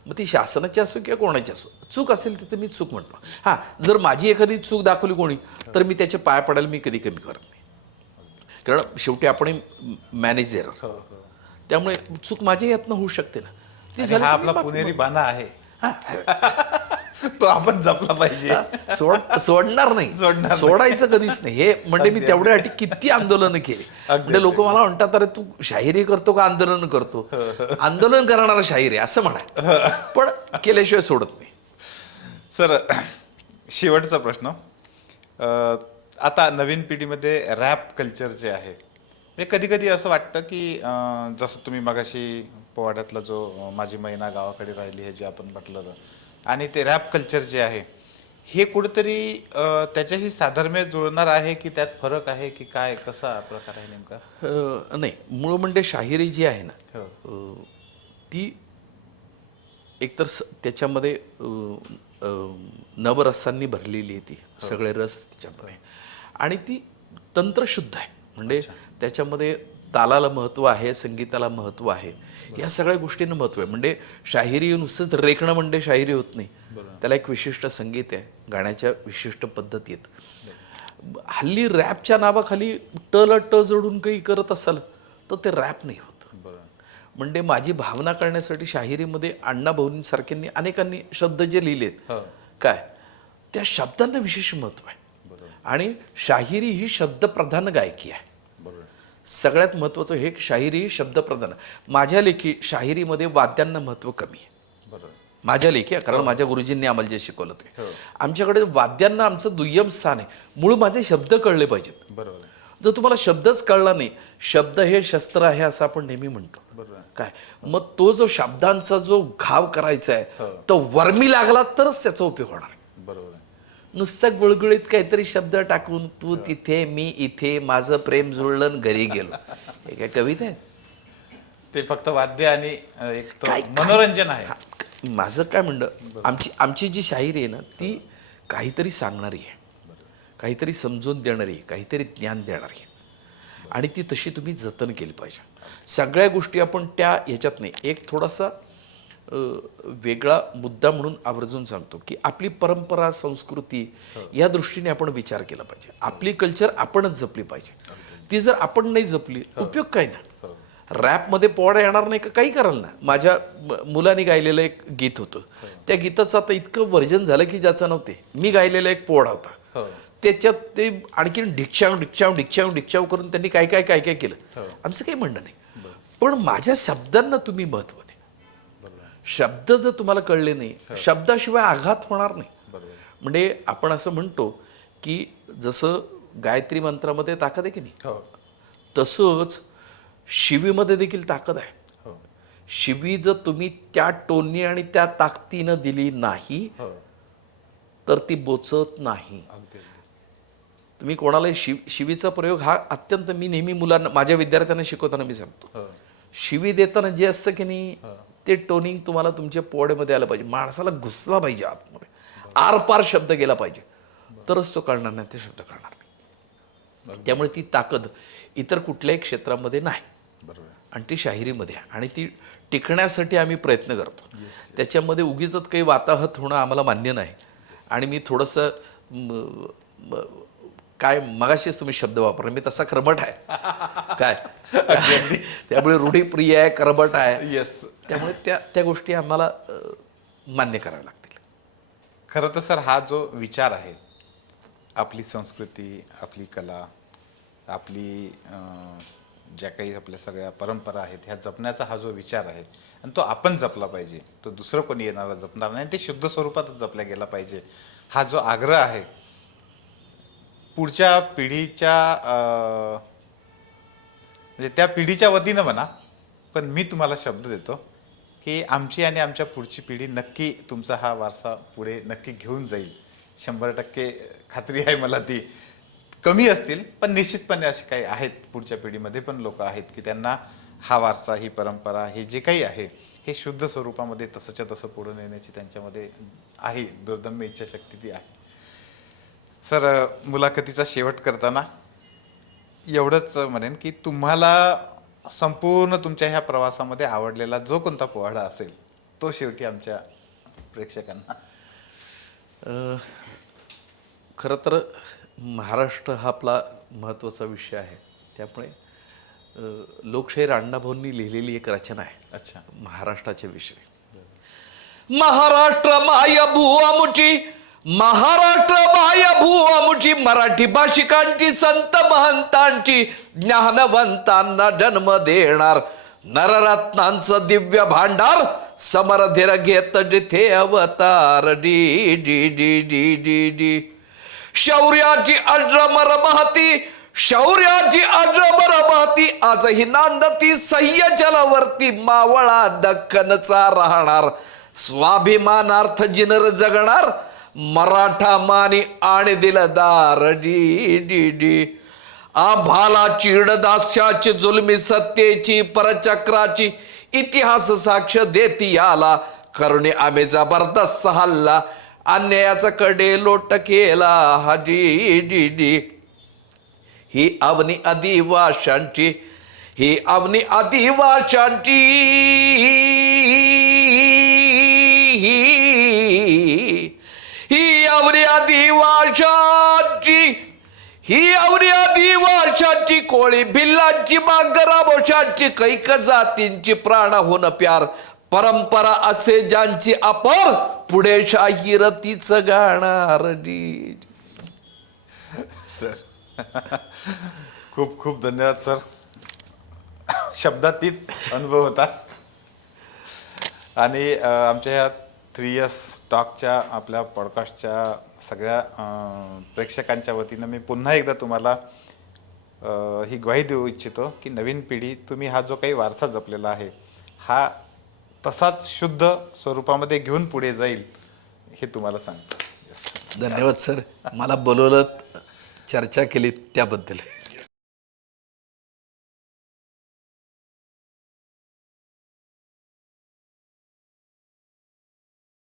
मग ती शासनाची असो किंवा कोणाची असो, चूक असेल तिथे मी चूक म्हणतो. हां, जर माझी एखादी चूक दाखवली कोणी तर मी त्याचे पाय पडायला मी कधी कमी करत नाही, कारण शेवटी आपण मॅनेजर, त्यामुळे चूक माझ्या यातनं होऊ शकते ना. ती आणि झाली हा तर मी आपला माफी पुणेरी बाणा आहे तो आपण जपला पाहिजे. सोडणार नाही, सोडणार नाही. सोडायचं कधीच नाही. हे म्हणजे मी अगदी, तेवढ्यासाठी किती आंदोलनं केली. म्हणजे लोक मला म्हणतात, अरे तू शाहिरी करतो का आंदोलन करतो? आंदोलन करणारा शाहीर आहे असं म्हणा, पण केल्याशिवाय सोडत नाही. सर, शेवटचा प्रश्न. आता नवीन पिढीमध्ये रॅप कल्चर जे आहे, म्हणजे कधी कधी असं वाटतं की जसं तुम्ही मगाशी पोवाड्यातला जो माझी मैना गावाकडे राहिली हे जे आपण म्हटलं होतं, आणि ते रॅप कल्चर जे आहे हे कुठेतरी त्याच्याशी साधर्म्य जुळणार आहे की त्यात फरक आहे की काय, कसा प्रकार आहे नेमका? नाही, मूळ म्हणजे शाहिरी जी आहे ना, हो. ती एकतर त्याच्यामध्ये नवरसांनी भरलेली आहे ती, सगळे रस त्याच्यामध्ये, आणि ती तंत्रशुद्ध आहे. म्हणजे त्याच्यामध्ये तालाला महत्त्व आहे, संगीताला महत्त्व आहे, या सगळ्या गोष्टींना महत्त्व आहे. म्हणजे शाहिरी नुसतंच रेखणं म्हणजे शाहिरी होत नाही, त्याला एक विशिष्ट संगीत आहे, गाण्याच्या विशिष्ट पद्धती आहेत. हल्ली रॅपच्या नावाखाली टला ट जोडून काही करत असाल तर ते रॅप नाही होत. म्हणजे माझी भावना कळण्यासाठी शाहिरीमध्ये अण्णा भाऊंसारख्यांनी अनेकांनी शब्द जे लिहिलेत, काय त्या शब्दांना विशेष महत्त्व आहे. आणि शाहिरी ही शब्दप्रधान गायकी आहे. सगळ्यात महत्त्वाचं हे, शाहिरी ही शब्दप्रधान. माझ्या लेखी शाहिरीमध्ये वाद्यांना महत्त्व कमी आहे. माझ्या लेखी, कारण माझ्या गुरुजींनी आम्हाला जे शिकवलं ते, आमच्याकडे वाद्यांना आमचं दुय्यम स्थान आहे. मूळ माझे शब्द कळले पाहिजेत. बरोबर. जर तुम्हाला शब्दच कळला नाही, शब्द हे शस्त्र आहे असं आपण नेहमी म्हणतो, काय मग तो जो शब्दांचा जो घाव करायचा आहे तो वर्मी लागला तरच त्याचा उपयोग होणार. बरोबर. नुसतं गुळगुळीत काहीतरी शब्द टाकून तू तिथे मी इथे माझं प्रेम जुळलं घरी गेलो, हे काय कविता आहे? ते फक्त वाद्य आणि एक तो मनोरंजन आहे. माझं काय म्हणणं, आमची जी शाहिरी आहे ना, ती काहीतरी सांगणारी आहे, काहीतरी समजून देणारी आहे, काहीतरी ज्ञान देणारी आहे, आणि ती तशी तुम्ही जतन केली पाहिजे. सगळ्या गोष्टी आपण त्या ह्याच्यात नाही. एक थोडासा वेगळा मुद्दा म्हणून आवर्जून सांगतो की आपली परंपरा, संस्कृती या दृष्टीने आपण विचार केला पाहिजे. आपली कल्चर आपणच जपली पाहिजे. ती जर आपण नाही जपली, उपयोग काय ना. रॅपमध्ये पोवाडा येणार नाही का, काही कराल ना. माझ्या मुलाने गायलेलं एक गीत होतं, त्या गीताचं आता इतकं वर्जन झालं की ज्याचं नव्हते. मी गायलेला एक पोवाडा होता, त्याच्यात ते आणखीन ढिकचाव करून त्यांनी काय काय काय काय केलं. आमचं काही म्हणणं नाही, पण माझ्या शब्दांना तुम्ही महत्त्व द्या. शब्द जर तुम्हाला कळले नाही, शब्दाशिवाय आघात होणार नाही. म्हणजे आपण असं म्हणतो की जसं गायत्री मंत्रामध्ये ताकद आहे की नाही, तसंच शिवीमध्ये देखील ताकद आहे. शिवी जर तुम्ही त्या टोननी आणि त्या ताकदीनं दिली नाही तर ती बोचत नाही. तुम्ही कोणाला शिवीचा प्रयोग हा अत्यंत, मी नेहमी मुलांना, माझ्या विद्यार्थ्यांना शिकवताना मी सांगतो, शिवी देताना जे असतं की नाही, ते टोनिंग तुम्हाला तुमच्या पोवाड्यामध्ये आलं पाहिजे. माणसाला घुसला पाहिजे आतमध्ये, आरपार शब्द गेला पाहिजे, तरच तो कळणार नाही, ते शब्द कळणार नाही. त्यामुळे ती ताकद इतर कुठल्याही क्षेत्रामध्ये नाही, आणि ती शाहिरीमध्ये आहे, आणि ती टिकण्यासाठी आम्ही प्रयत्न करतो. त्याच्यामध्ये उगीच काही वाताहत होणं आम्हाला मान्य नाही. आणि मी थोडंसं काय, मगाशीच तुम्ही शब्द वापरला, मी तसा कर्मठ आहे काय, त्यामुळे रूढीप्रिय आहे, कर्मठ आहे. त्यामुळे त्या गोष्टी आम्हाला मान्य कराव्या लागतील. खरं तर सर, हा जो विचार आहे, आपली संस्कृती, आपली कला, आपली ज्या काही आपल्या सगळ्या परंपरा आहेत, ह्या जपण्याचा हा जो विचार आहे, आणि तो आपण जपला पाहिजे, तो दुसरं कोणी येणारा जपणार नाही, ते शुद्ध स्वरूपातच जपल्या गेला पाहिजे, हा जो आग्रह आहे, पुढच्या पिढीच्या म्हणजे त्या पिढीच्या वतीनं म्हणा, पण मी तुम्हाला शब्द देतो की आमची आणि आमच्या पुढची पिढी नक्की तुमचा हा वारसा पुढे नक्की घेऊन जाईल. 100% खात्री आहे मला. ती कमी असतील, पण निश्चितपणे असे काही आहेत पुढच्या पिढीमध्ये पण लोक आहेत की त्यांना हा वारसा, ही परंपरा, हे जे काही आहे, हे शुद्ध स्वरूपामध्ये तसंच्या तसं पुढे नेण्याची त्यांच्यामध्ये आहे, दुर्दम्य इच्छाशक्ती ती आहे. सर, मुलाखतीचा शेवट करताना एवढंच म्हणेन की तुम्हाला संपूर्ण तुमच्या ह्या प्रवासामध्ये आवडलेला जो कोणता पोवाडा असेल, तो शेवटी आमच्या प्रेक्षकांना. खरं तर महाराष्ट्र हा आपला महत्त्वाचा विषय आहे, त्यामुळे लोकशाहीर अण्णाभाऊंनी लिहिलेली एक रचना आहे अच्छा. महाराष्ट्राच्या विषयी. महाराष्ट्र माय भूमुची, महाराष्ट्र माय भूमुची, मराठी भाषिकांची, संत महंतांची, ज्ञानवंतांना जन्म देणार, नररत्नांचं दिव्य भांडार, समरधीर घेत जिथे अवतार. डी डी डी डी डी डी. शौर्याची अजमर महती, शौर्याची अजबर महती, आजही नांदती सह्य जलवरती, मावळा दक्कनचा राहणार, स्वाभिमानार्थ जिनर जगणार, मराठा मानी आणि दिलदार. डी डी डी. आभाला चीड दास्याची, जुलमी सत्तेची, परचक्राची, इतिहास साक्ष देती याला, करुणे आम्ही जबरदस्त हल्ला, अन्यायाचा कडे लोट केला. हा डी डी डी. ही अवनी आदिवाशांची, ही अवनी आदिवाशांची, ही अवनी आदिवाशांची, ही अवनी आदिवाशांची, कोळी भिल्लांची, मागरा बोशांची, कैक जातींची, प्राणाहून प्यार, परंपरा असे ज्यांची अपार, पुढे शाहिरतीच गाणार. डी. सर खूप खूप धन्यवाद सर. शब्दातीत अनुभव होता. आणि आमच्या ह्या 3S टॉकच्या आपल्या पॉडकास्टच्या सगळ्या प्रेक्षकांच्या वतीनं मी पुन्हा एकदा तुम्हाला ही ग्वाही देऊ इच्छितो की नवीन पिढी, तुम्ही हा जो काही वारसा जपलेला आहे हा तसाच शुद्ध स्वरूपामध्ये घेऊन पुढे जाईल हे तुम्हाला सांगतो. धन्यवाद सर, मला बोलवलं, चर्चा केली त्याबद्दल.